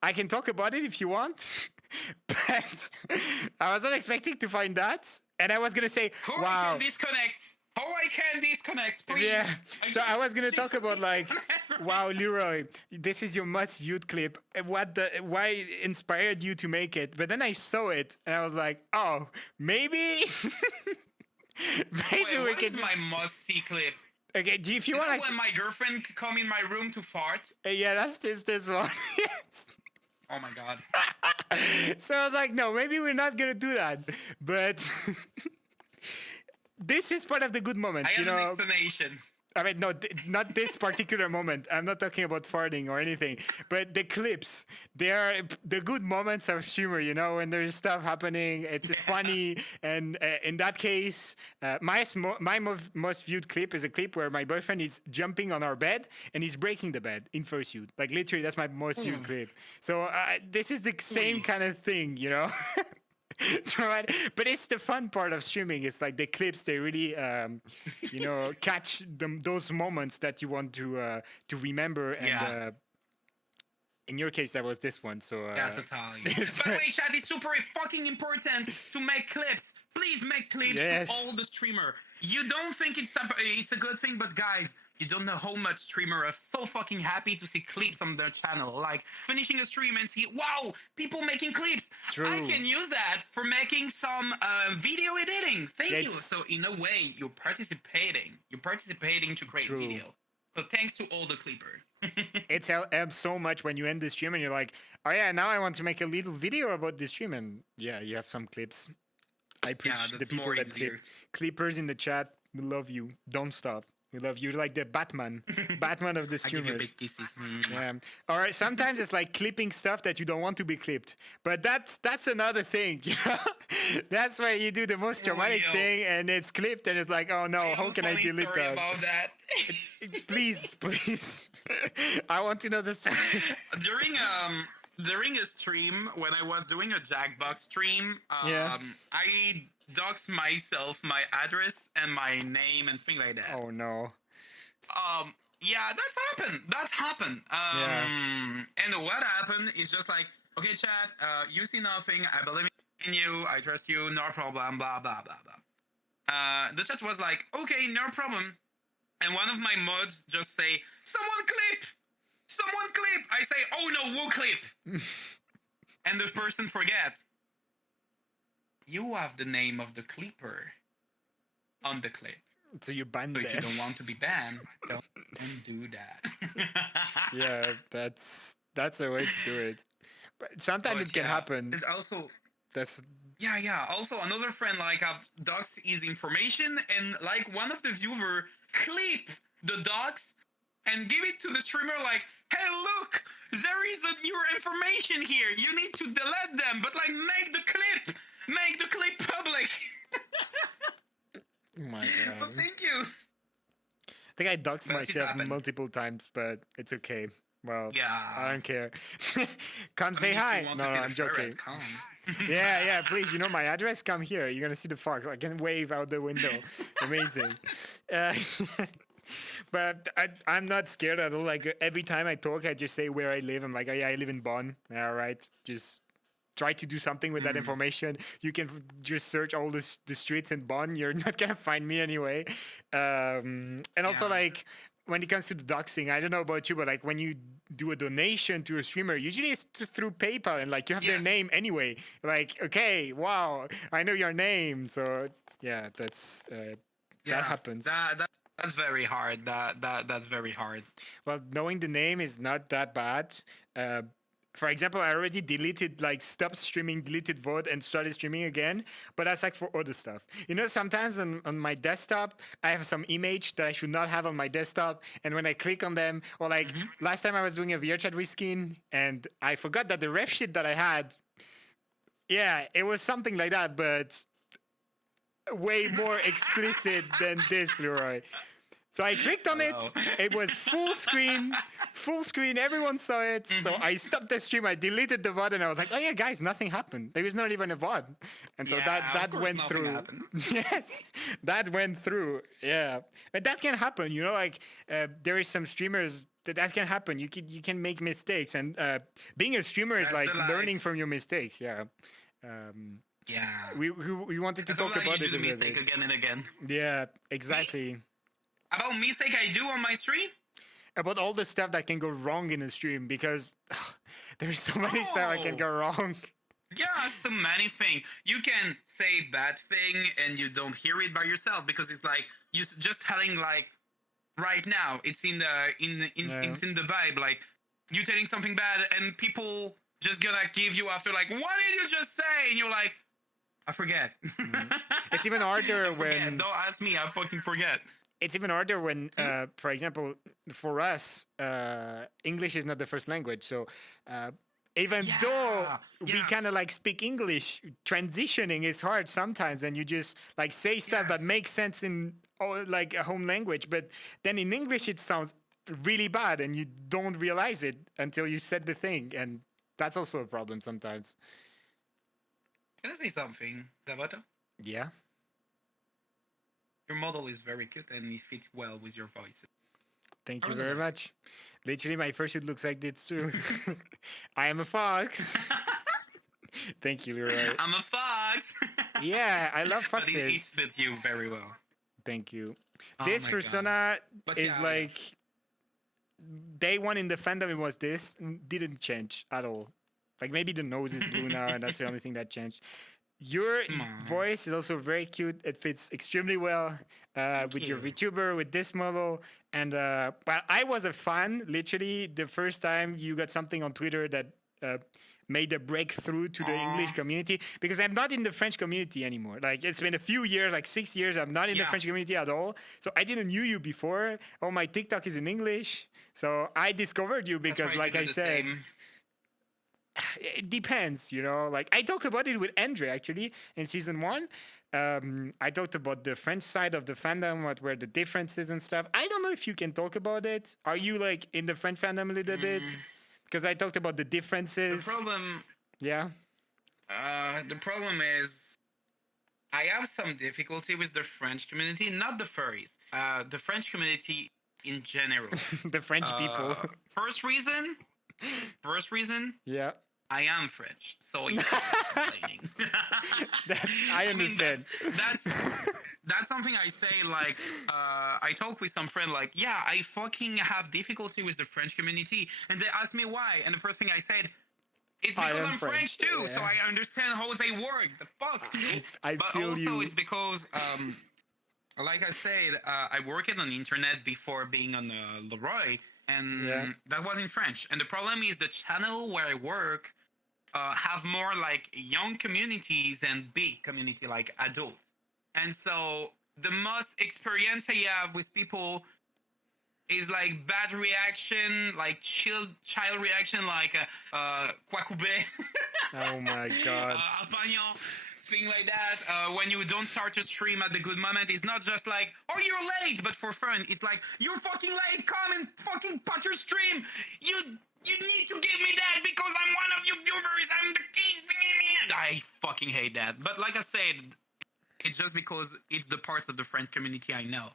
I can talk about it if you want. But I was not expecting to find that, and I was gonna say, How I "Wow, can disconnect? How I can disconnect? Please. yeah." So I was gonna talk about like, "Wow, Leroy, this is your most viewed clip. Why inspired you to make it?" But then I saw it, and I was like, "Oh, maybe, maybe Wait, we what can is just." my must-see clip? Okay, do if you Is want that like, when my girlfriend come in my room to fart? yeah, that's this one. Yes. Oh my god. So I was like, no, maybe we're not gonna do that. But this is part of the good I moments, you have an know. explanation. I mean, no, not this particular moment. I'm not talking about farting or anything, but the clips. They are the good moments of humor, you know, when there's stuff happening. It's funny, and in that case, my most viewed clip is a clip where my boyfriend is jumping on our bed and he's breaking the bed in fursuit. Like literally, that's my most viewed clip. So this is the same kind of thing, you know. Right? But it's the fun part of streaming. It's like the clips, they really you know, catch those moments that you want to remember. And Yeah. in your case, that was this one. So Yeah, totally. it's- By the way, chat, it's super fucking important to make clips. Please make clips Yes. to all the streamer. You don't think it's a good thing, but guys, you don't know how much streamer are so fucking happy to see clips on their channel. Like finishing a stream and see, wow, people making clips. True. I can use that for making some video editing. Thank you. Yes. So in a way, you're participating. You're participating to create True. video. So thanks to all the clipper. It's helps so much when you end the stream and you're like, oh yeah, now I want to make a little video about this stream. And yeah, you have some clips. I preach the that's people more that clip. easier. Clippers in the chat, we love you. Don't stop. We love you. You're like the Batman. Batman of the I give you streamers. big kisses. Yeah. Or sometimes it's like clipping stuff that you don't want to be clipped. But that's another thing, you know? That's where you do the most dramatic yo. thing and it's clipped and it's like, oh no, how can I Funny delete story that? about that. Please, please. I want to know the story. During a stream when I was doing a Jackbox stream, Yeah. I doxed myself, my address and my name and things like that. Oh no. Yeah, that's happened. And what happened is just like, okay, chat, you see nothing. I believe in you. I trust you. No problem. Blah blah blah blah. The chat was like, okay, no problem. And one of my mods just say, someone clip. I say, oh no, we'll clip. And the person forget. You have the name of the clipper on the clip. So you banned So if you them. don't want to be banned, don't do that. Yeah, that's a way to do it. But sometimes But it can yeah, happen. It's also That's yeah. Also, another friend like docs his information, and like one of the viewer clip the docs and give it to the streamer like, hey, look, there is your information here. You need to delete them, but like make the clip public. oh my Well, god. thank you. I think I doxed But it myself happened. multiple times, but it's okay. Well, Yeah. I don't care. Come say If you hi. want No, to see the I'm ferret, joking. come. Yeah, please. You know my address. Come here. You're gonna see the fox. I can wave out the window. Amazing. Uh, but I'm not scared at all. Like every time I talk, I just say where I live. I'm like, oh yeah, I live in Bonn. Yeah, all right. Just try to do something with that information. You can just search all the streets in Bonn. You're not gonna find me anyway. And also Yeah. like when it comes to the doxing, I don't know about you, but like when you do a donation to a streamer, usually it's through PayPal, and like you have their Yes. name anyway. Like, okay, wow, I know your name, so yeah, that happens. That's very hard. That's very hard. Well, knowing the name is not that bad. Uh, for example, I already deleted, like, stopped streaming, deleted VOD, and started streaming again. But that's like for other stuff. You know, sometimes on my desktop, I have some image that I should not have on my desktop. And when I click on them, or like last time I was doing a VRChat with Skin, and I forgot that the ref sheet that I had, yeah, it was something like that, but way more explicit than this, Leroy. So I clicked on it. It was full screen, Everyone saw it. So I stopped the stream. I deleted the VOD, and I was like, "Oh yeah, guys, nothing happened. There was not even a VOD." And so that went through. Yes, that went through. Yeah, but that can happen. You know, like there is some streamers that can happen. You can make mistakes, and being a streamer is like learning from your mistakes. Yeah. We wanted to talk about it a little bit. Again and again. Yeah, exactly. About mistake I do on my stream? About all the stuff that can go wrong in a stream, because there's so many stuff that can go wrong. Yeah, so many things. You can say bad thing and you don't hear it by yourself because it's like you just telling like right now it's in it's in the vibe, like you telling something bad and people just gonna give you after like, what did you just say? And you're like, I forget. It's even harder when don't ask me, I fucking forget. It's even harder when, for example, for us, English is not the first language. So even though we kind of like speak English, transitioning is hard sometimes. And you just like say stuff that makes sense in like a home language. But then in English, it sounds really bad and you don't realize it until you said the thing. And that's also a problem sometimes. Can I say something, Xavoto? Yeah. Your model is very cute and it fits well with your voice. Thank you very much. Literally, my fursuit looks like this too. I am a fox. Thank you, Leroy. I'm a fox. Yeah, I love foxes. But it fits you very well. Thank you. This persona is like day one in the fandom. It was this, didn't change at all. Like maybe the nose is blue now, and that's the only thing that changed. Your voice is also very cute. It fits extremely well with your VTuber, with this model. And well, I was a fan, literally, the first time you got something on Twitter that made a breakthrough to the English community, because I'm not in the French community anymore. Like, it's been a few years, like 6 years, I'm not in the French community at all. So I didn't know you before. All my TikTok is in English. So I discovered you because, like I said... It depends, you know. Like I talked about it with Andre actually in season 1. I talked about the French side of the fandom, what were the differences and stuff. I don't know if you can talk about it. Are you like in the French fandom a little bit? Because I talked about the differences. The problem. Yeah. The problem is, I have some difficulty with the French community, not the furries. The French community in general. The French people. First reason. Yeah. I am French, so it's complaining. I understand. That's something I say. Like, I talk with some friend. Like, yeah, I fucking have difficulty with the French community, and they ask me why. And the first thing I said, it's because I'm French too, so I understand how they work. The fuck. But feel also, you. it's because, like I said, I worked on the internet before being on Leroy. And that was in French. And the problem is the channel where I work have more like young communities and big community like adult. And so the most experience I have with people is like bad reaction, like child reaction, like Kwakube. Oh my god. Apagnon. Thing like that, when you don't start to stream at the good moment, it's not just like, oh, you're late, but for fun, it's like, you're fucking late, come and fucking put your stream. You need to give me that because I'm one of your viewers. I'm the king. I fucking hate that. But like I said, it's just because it's the parts of the French community I know.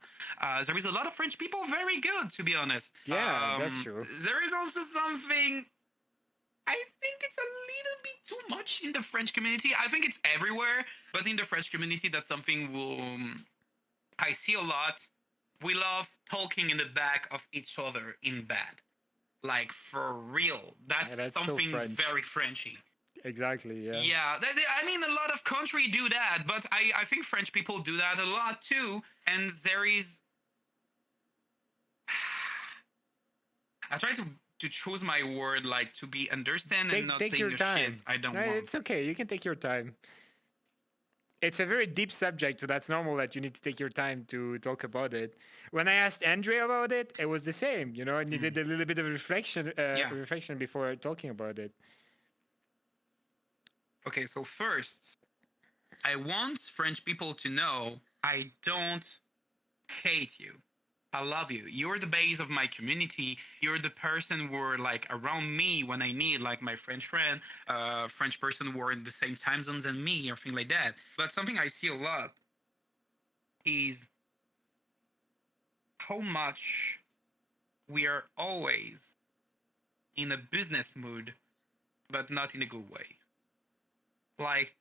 There is a lot of French people very good, to be honest. Yeah, that's true. There is also something. I think it's a little bit too much in the French community. I think it's everywhere, but in the French community, that's something I see a lot. we love talking in the back of each other in bed. Like for real. That's Yeah, that's so something French. very Frenchy. Exactly. Yeah. Yeah, I mean, a lot of country do that, but I think French people do that a lot too. And there is, I try to choose my word like to be understand and not Take saying your a shit time. I don't No, want. it's okay. You can take your time. It's a very deep subject, so that's normal that you need to take your time to talk about it. When I asked Andre about it, it was the same. You know, and he did a little bit of Yeah. reflection before talking about it. Okay, so first, I want French people to know I don't hate you. I love you. You're the base of my community. You're the person who are like around me when I need, like my French friend, French person who are in the same time zones than me, or things like that. But something I see a lot is how much we are always in a business mood, but not in a good way. Like,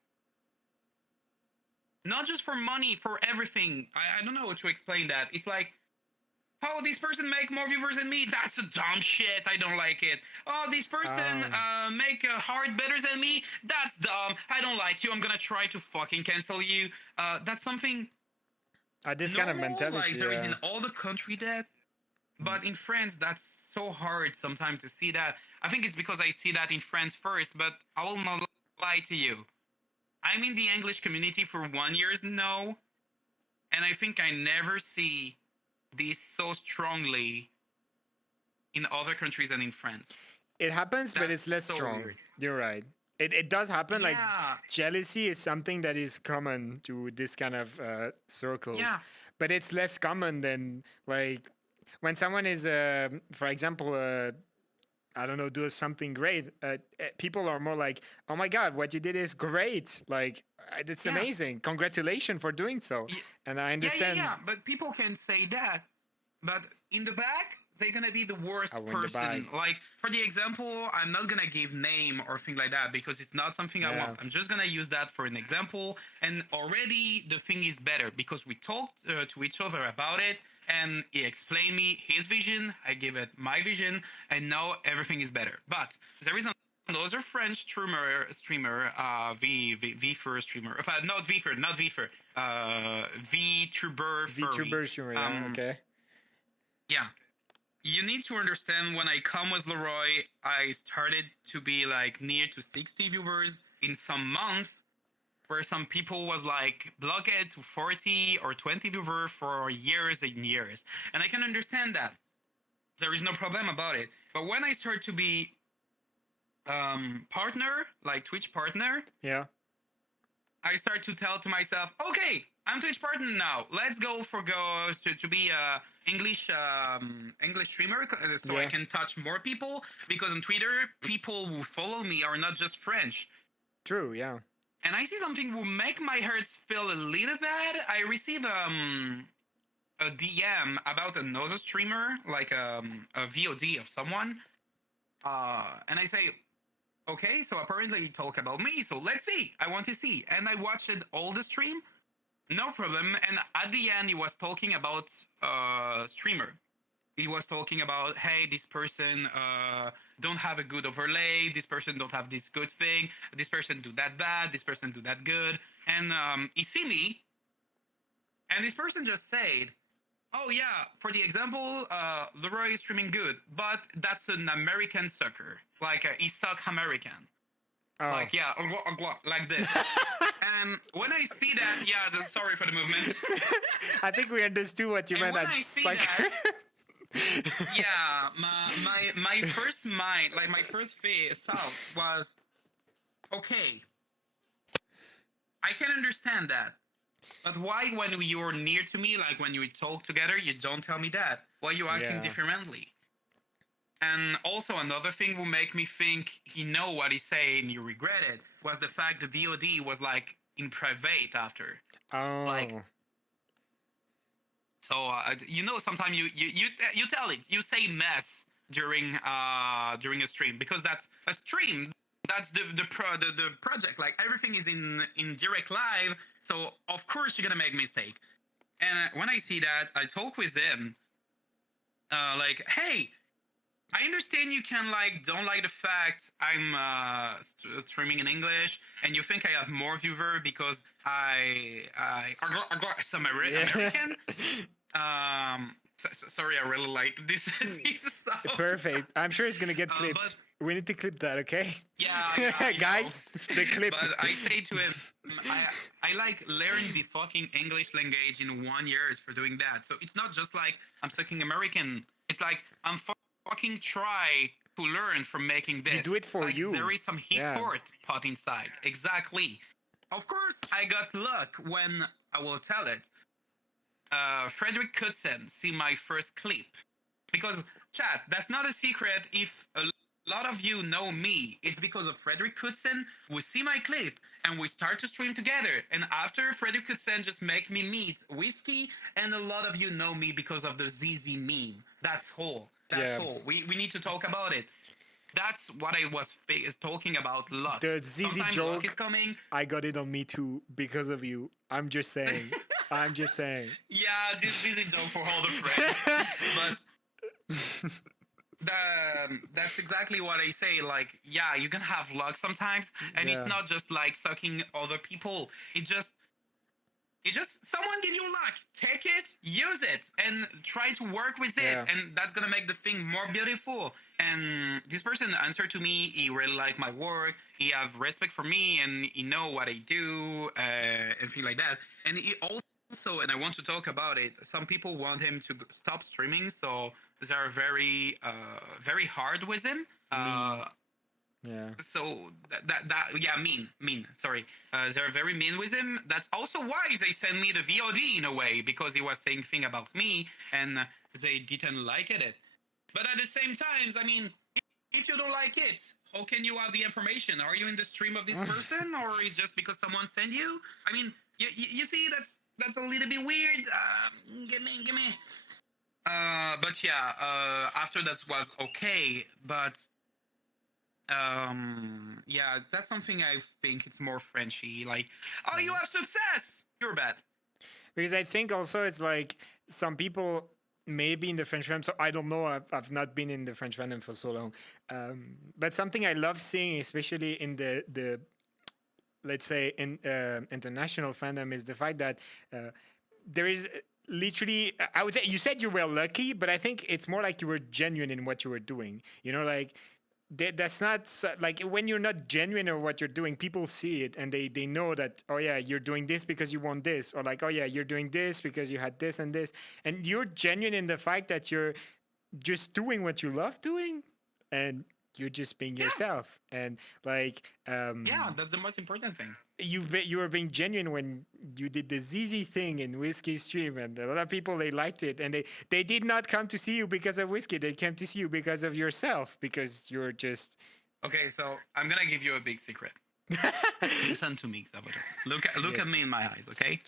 not just for money, for everything. I don't know how to explain that. It's like, oh, this person make more viewers than me. That's a dumb shit. I don't like it. Oh, this person make a hard better than me. That's dumb. I don't like you. I'm gonna try to fucking cancel you. That's something This kind of normal. Like mentality. there is Yeah. in all the country that, but in France, that's so hard sometimes to see that. I think it's because I see that in France first. But I will not lie to you. I'm in the English community for 1 year now, and I think I never see this so strongly in other countries than in France. It happens, but That's it's less so strong. weird. You're right. It does happen. Like Yeah, jealousy is something that is common to this kind of circles, yeah, but it's less common than like when someone is, for example, I don't know, do something great. People are more like, "Oh my God, what you did is great! Like it's yeah, amazing! Congratulations for doing so." yeah, And I yeah, yeah, understand. yeah. But people can say that, but in the back, they're gonna be the worst I win the person. bag. Like for the example, I'm not gonna give name or thing like that because it's not something I Yeah, want. I'm just gonna use that for an example, and already the thing is better because we talked to each other about it, and he explained me his vision. I give it my vision, and now everything is better. But there is another French streamer, VFur streamer. Not VFur, not VFur. VTuber furry. VTuber, sure. Yeah, okay. Yeah, you need to understand when I come with Leroy, I started to be like near to 60 viewers in some month, where some people was like blocked to 40 or 20 viewers for years and years. And I can understand that. There is no problem about it. But when I start to be partner, like Twitch partner, Yeah. I start to tell to myself, okay, I'm Twitch partner now. Let's go to be a English streamer, so I Yeah. can touch more people. Because on Twitter, people who follow me are not just French. True. Yeah. And I see something will make my heart feel a little bad. I receive a DM about another streamer, like a VOD of someone, and I say, okay, so apparently he talk about me, so let's see. I want to see. And I watched it all the stream, no problem. And at the end, he was talking about streamer. He was talking about, hey, this person don't have a good overlay. This person don't have this good thing. This person do that bad. This person do that good. And he see me, and this person just said, oh yeah, for the example, Leroy is streaming good, but that's an American sucker. Like he suck American. Oh. Like yeah, like this. And when I see that, yeah, sorry for the movement. I think we understood what you And meant. when That I see sucker. that, yeah, my first mind, like my first thought was, okay, I can understand that. But why, when you're near to me, like when we talk together, you don't tell me that? Why you acting Yeah. differently? And also another thing will make me think he know what he's saying, you regret it, was the fact the VOD was like in private after. Oh. Like, so sometimes you tell it, you say mess during a stream because that's a stream. That's the project. Like everything is in direct live, so of course you're gonna make mistake. And when I see that, I talk with him, like, hey, I understand you can like don't like the fact I'm streaming in English, and you think I have more viewer because I got some Yeah. American. Sorry, I really like this. this sound. Perfect. I'm sure it's gonna get But clipped. We need to clip that, okay? yeah, I know. Guys, the clip. But I say to him, I like learn the fucking English language in 1 year for doing that. So it's not just like I'm speaking American. It's like I'm fucking try to learn from making this. You do it for like, you. There is some Yeah. effort put inside. Exactly. Of course, I got luck when I will tell it. Frederick Kudsen see my first clip. Because, chat, that's not a secret. If a lot of you know me, it's because of Frederick Kudsen. We see my clip and we start to stream together. And after Frederick Kudsen just make me meet Whiskey, and a lot of you know me because of the ZZ meme. That's all. That's all. We need to talk about it. That's what I was talking about. Luck. The ZZ Sometimes joke. luck is coming. I got it on me too because of you. I'm just saying. I'm just saying. Yeah, this is a joke for all the friends. But that's exactly what I say. Like, yeah, you can have luck sometimes, and Yeah. it's not just like sucking other people. It just someone give you luck. Take it, use it, and try to work with it, Yeah. and that's gonna make the thing more beautiful. And this person answered to me. He really liked my work. He have respect for me, and he know what I do, and things like that. And he also, and I want to talk about it. Some people want him to stop streaming, so they're very, very hard with him. Yeah. So mean. Sorry, they're very mean with him. That's also why they send me the VOD in a way, because he was saying thing about me, and they didn't like it. But at the same time, I mean, if you don't like it, how can you have the information? Are you in the stream of this person, or it's just because someone sent you? I mean, you see, that's a little bit weird. Give me. But yeah, after that was okay, but yeah, that's something I think it's more Frenchy. Like, oh, you have success, you're bad. Because I think also it's like some people maybe in the French fandom. So I don't know. I've not been in the French fandom for so long. But something I love seeing, especially in the let's say in international fandom, is the fact that there is literally, I would say, you said you were lucky, but I think it's more like you were genuine in what you were doing. You know, like that's not like when you're not genuine or what you're doing, people see it and they know that, oh yeah, you're doing this because you want this, or like, oh yeah, you're doing this because you had this and this, and you're genuine in the fact that you're just doing what you love doing, and you're just being yourself. And like Yeah, that's the most important thing. you were being genuine when you did the ZZ thing in Whiskey stream, and a lot of people, they liked it, and they did not come to see you because of Whiskey. They came to see you because of yourself, because you're just Okay, so I'm gonna give you a big secret. Listen to me, Xavoto. Look Yes. at me in my eyes, okay?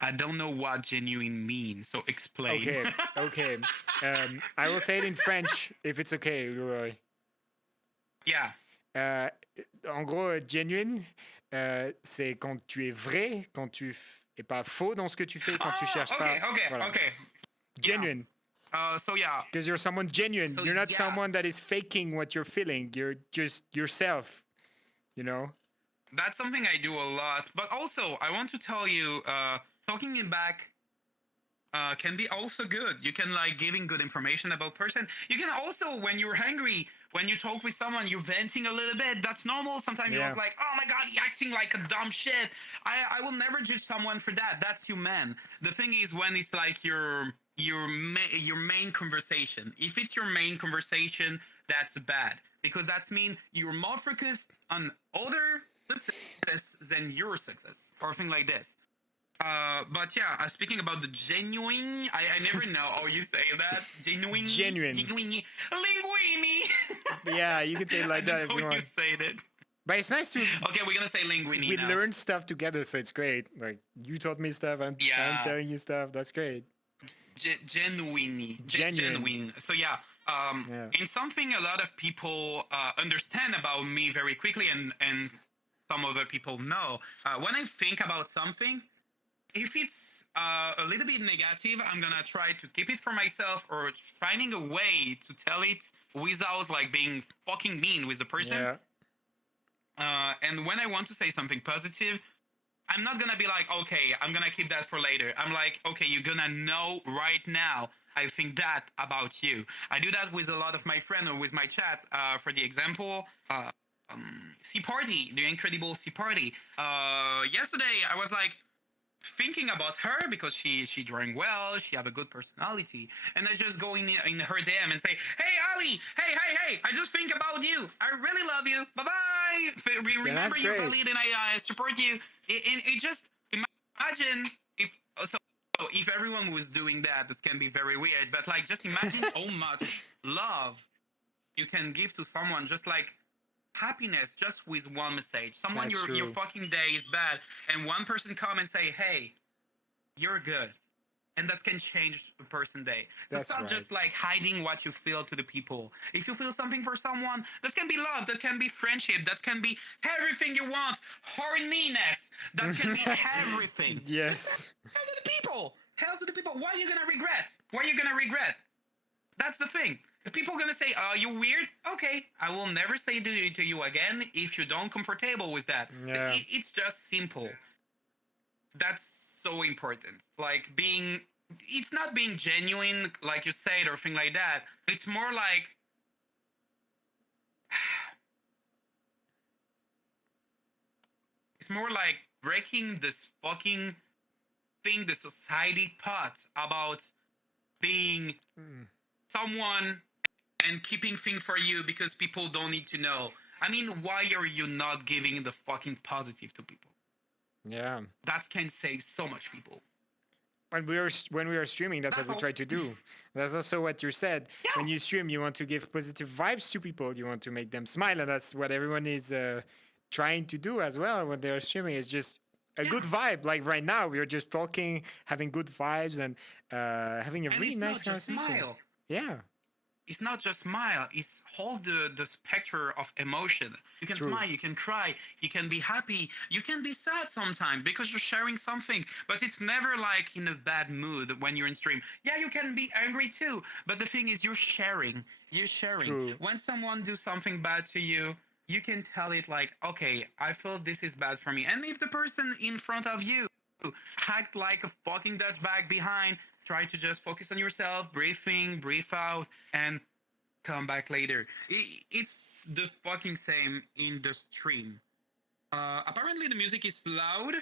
I don't know what genuine means, so explain. Okay. I will say it in French if it's okay, Leroy. Yeah. En gros, genuine, c'est quand tu es vrai, quand tu es pas faux dans ce que tu fais, quand tu cherches pas. Voilà. Okay. Genuine. So yeah, Because you're someone genuine. So, you're not yeah. someone that is faking what you're feeling. You're just yourself, you know? that's something I do a lot. But also, I want to tell you, talking it back can be also good. You can like giving good information about person. You can also, when you're hungry, when you talk with someone, you're venting a little bit. That's normal. Sometimes you're Yeah. like, oh my god, you're acting like a dumb shit. I will never judge someone for that. That's human. The thing is when it's like your main conversation. If it's your main conversation, that's bad, because that means you're more focused on other success than your success, or thing like this. But yeah, speaking about the genuine, I never know how you say that. Genuine. Genuine. Linguini. Yeah, you can say it like that if you you want. said it. But it's nice to. Okay, we're gonna say linguini We now. learn stuff together, so it's great. Like, you taught me stuff, I'm Yeah. telling you stuff. That's great. Genuine. Genuine. So yeah, in something a lot of people understand about me very quickly, and some other people know. When I think about something, if it's a little bit negative, I'm gonna try to keep it for myself or finding a way to tell it without like being fucking mean with the person. Yeah. And when I want to say something positive, I'm not gonna be like, okay, I'm gonna keep that for later. I'm like, okay, you're gonna know right now. I think that about you. I do that with a lot of my friends or with my chat. For the example, Sea Party, the incredible Sea Party. Yesterday, I was like thinking about her because she drawing well, she have a good personality, and I just go in her DM and say, "Hey Ali, hey, I just think about you. I really love you. Bye bye. Yeah, Remember that's you're great. valid, and I support you." It just imagine if so if everyone was doing that, this can be very weird. But like, just imagine how much love you can give to someone, just like happiness, just with one message. Someone That's your true. fucking day is bad, and one person come and say, "Hey, you're good," and that can change a person's day. So That's stop right. just like hiding what you feel to the people. If you feel something for someone, that can be love, that can be friendship, that can be everything you want, horniness, that can be everything. Just Yes. tell to the people. Tell to the people. Why are you gonna regret? Why are you gonna regret? That's the thing. The people are gonna say, "Oh, you're weird." Okay, I will never say to you again if you don't comfortable with that. Yeah. It's just simple. That's so important. Like being, it's not being genuine, like you said, or thing like that. It's more like it's more like breaking this fucking thing the society taught about being Mm. someone and keeping things for you because people don't need to know. I mean, why are you not giving the fucking positive to people? Yeah. That can save so much people. When we are streaming, that's what That's we all. try to do. That's also what you said. When Yeah. you stream, you want to give positive vibes to people. You want to make them smile, and that's what everyone is trying to do as well when they're streaming. Is just a good Yeah. vibe. Like right now, we are just talking, having good vibes, and having a And really it's not nice just conversation. smile. Yeah, It's not just smile. It's all the spectrum of emotion. You can true. smile, you can cry, you can be happy, you can be sad sometimes because you're sharing something. But it's never like in a bad mood when you're in stream. Yeah, you can be angry too. But the thing is, you're sharing. You're sharing. True. When someone do something bad to you, you can tell it like, okay, I feel this is bad for me. And if the person in front of you act like a fucking Dutch bag behind, try to just focus on yourself, breathe in, breathe out, and come back later. It's the fucking same in the stream. Apparently the music is loud.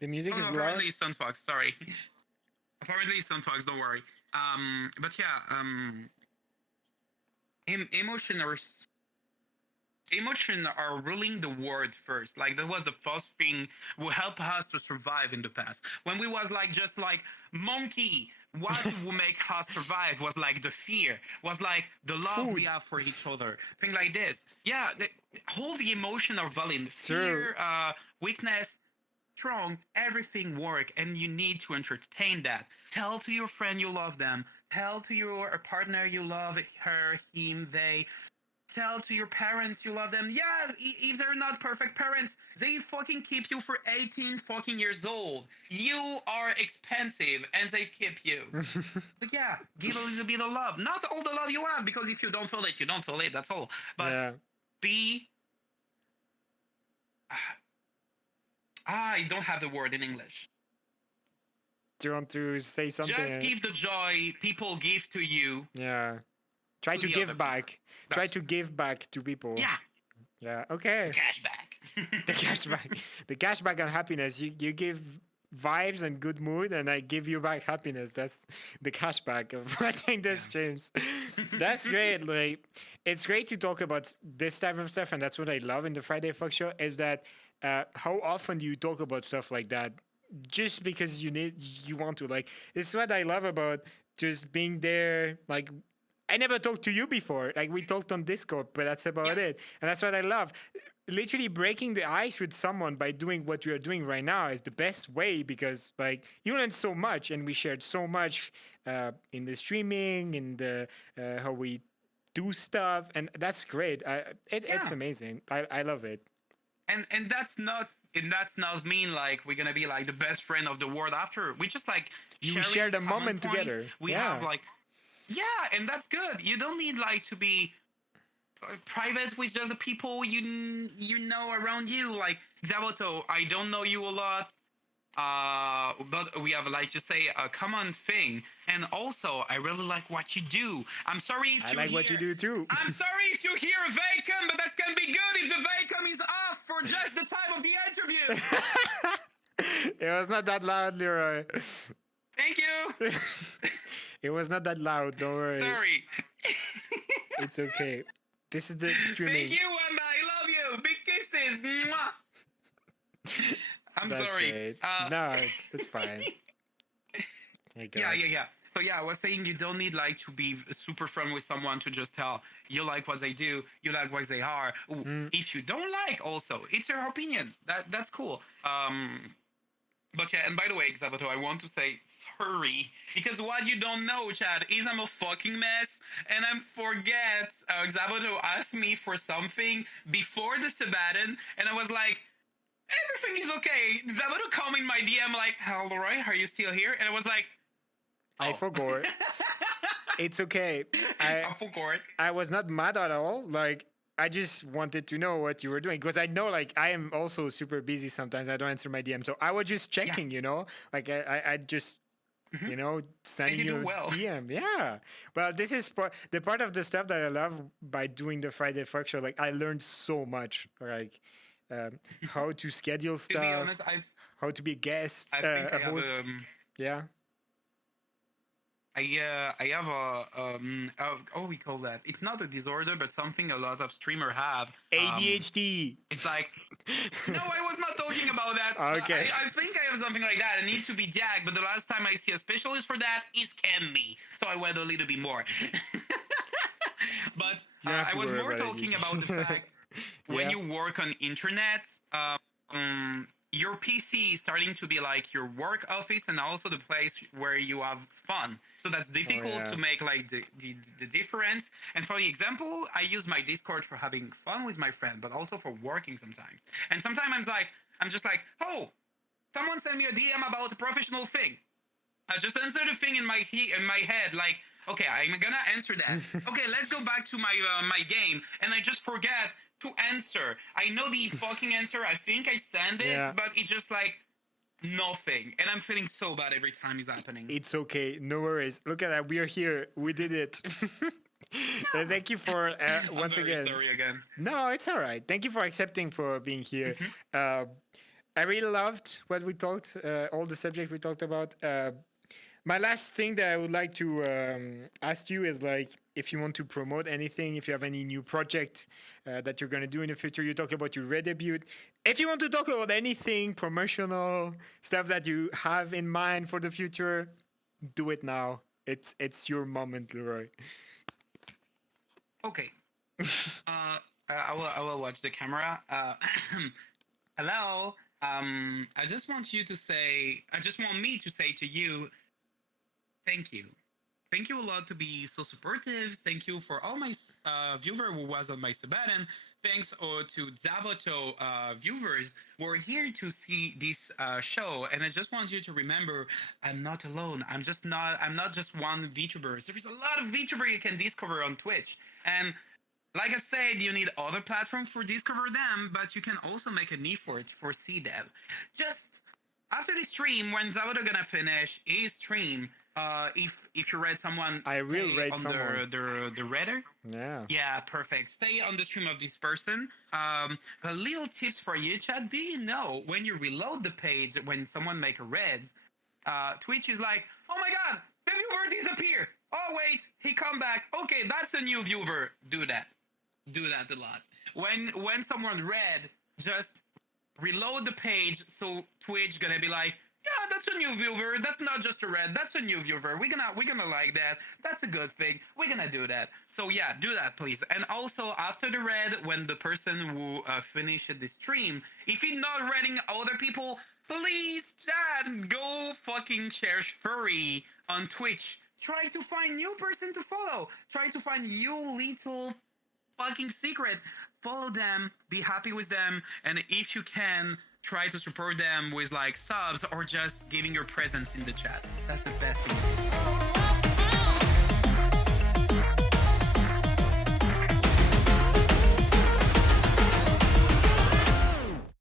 The music Oh, no, is loud. apparently it's Sunfox. Sorry. Apparently it's Sunfox. Don't worry. But yeah. Emotion or emotion are ruling the world first. Like that was the first thing will help us to survive in the past. When we was like just like monkey, what will make us survive was like the fear, was like the love we Food. have for each other. Thing like this. Yeah, all the emotion are valid. True. Fear, weakness, strong, everything work, and you need to entertain that. Tell to your friend you love them. Tell to your partner you love her, him, they. Tell to your parents you love them. Yeah, if they're not perfect parents, they fucking keep you for 18 fucking years old. You are expensive and they keep you. But yeah, give a little bit of love. Not all the love you have, because if you don't feel it, you don't feel it. That's all. But Yeah. be. I don't have the word in English. Do you want to say something? Just give the joy people give to you Yeah. Try to to the give other back. people. Try That's to give back to people. yeah, Yeah. Okay. cashback. The cashback. The cashback on happiness. You give vibes and good mood, and I give you back happiness. That's the cashback of watching the Yeah. streams. That's great. Like, it's great to talk about this type of stuff, and that's what I love in the Friday Fuck Show. Is that how often do you talk about stuff like that? Just because you want to. Like, it's what I love about just being there. Like, I never talked to you before. Like, we talked on Discord, but that's about Yeah. it. And that's what I love. Literally breaking the ice with someone by doing what we are doing right now is the best way, because like you learned so much and we shared so much in the streaming, in the how we do stuff, and that's great. It's Yeah. amazing. I love it. And that's not and that's not mean like we're gonna be like the best friend of the world after. We just like You share sharing the common moment points. together. We have Yeah. like yeah, and that's good. You don't need like to be private with just the people you know around you. Like Xavoto, I don't know you a lot, but we have like you say a common thing. And also, I really like what you do. I'm sorry if I you like hear. what you do too. I'm sorry if you hear a vacuum, but that's gonna be good if the vacuum is off for just the time of the interview. It was not that loud, Leroy. Thank you. It was not that loud. Don't worry. Sorry. It's okay. This is the Thank streaming. you, Wanda. I love you. Big kisses. Mwah. I'm That's sorry. great. No, it's fine. My God. Yeah. So yeah, I was saying you don't need like to be super friend with someone to just tell you like what they do, you like what they are. Ooh, if you don't like, also it's your opinion. That's cool. But yeah, and by the way, Xavoto, I want to say sorry because what you don't know, Chad, is I'm a fucking mess, and I forget. Xavoto asked me for something before the Sabaton, and I was like, everything is okay. Xavoto called me in my DM like, "Hello, Leroy, are you still here?" And I was like, I forgot. It's okay. I forgot. I was not mad at all. Like, I just wanted to know what you were doing because I know, like, I am also super busy sometimes. I don't answer my DM, so I was just checking. You know, like I just. You know, sending you you do a well. DM. Yeah. Well, this is the part of the stuff that I love by doing the Friday Fuck Show. Like, I learned so much. Like, how to schedule stuff. To be honest, how to be a guest, I think a I have host. Yeah. I have a we call that. It's not a disorder, but something a lot of streamer have. ADHD. It's like no, I was not talking about that. Okay. I think I have something like that. It needs to be jacked, but the last time I see a specialist for that is Kenny, so I went a little bit more. But I was more talking about the fact when you work on internet. Your PC is starting to be like your work office and also the place where you have fun. So that's difficult to make like the difference. And for the example, I use my Discord for having fun with my friend, but also for working sometimes. And sometimes I'm just like, oh, someone sent me a DM about a professional thing. I just answer the thing in my head, like, okay, I'm gonna answer that. Okay, let's go back to my my game, and I just forget to answer. I know the fucking answer. I think I send it, but it's just like nothing, and I'm feeling so bad every time it's happening. It's okay, no worries. Look at that, we're here. We did it. Thank you for once again. Sorry again. No, it's all right. Thank you for accepting for being here. I really loved what we talked, all the subject we talked about. My last thing that I would like to ask you is like if you want to promote anything, if you have any new project that you're going to do in the future. You talk about your red debut. If you want to talk about anything promotional stuff that you have in mind for the future, do it now. It's your moment, Leroy. Okay. I will watch the camera. Hello. I just want me to say to you, thank you. Thank you a lot to be so supportive. Thank you for all my viewer who was on my Sabaton. Thanks to Xavoto viewers who are here to see this show. And I just want you to remember, I'm not alone. I'm not just one VTuber. There is a lot of VTuber you can discover on Twitch. And like I said, you need other platforms for discover them, but you can also make an effort for see them. Just after the stream, when Xavoto gonna finish his stream, if you read someone, I will read someone. The Redder. Yeah, perfect. Stay on the stream of this person. A little tips for you, Chad. Do you know when you reload the page when someone make a reds, Twitch is like, oh my god, the viewer disappear. Oh wait, he come back. Okay, that's a new viewer. Do that a lot. When someone read, just reload the page so Twitch gonna be like, yeah, that's a new viewer. That's not just a red. That's a new viewer. We're gonna like that. That's a good thing. We're gonna do that. So yeah, do that, please. And also after the red, when the person who finished the stream, if you're not reading other people, please, Chad, go fucking share furry on Twitch. Try to find new person to follow. Try to find you little fucking secret. Follow them. Be happy with them. And if you can, try to support them with like subs or just giving your presence in the chat. That's the best thing.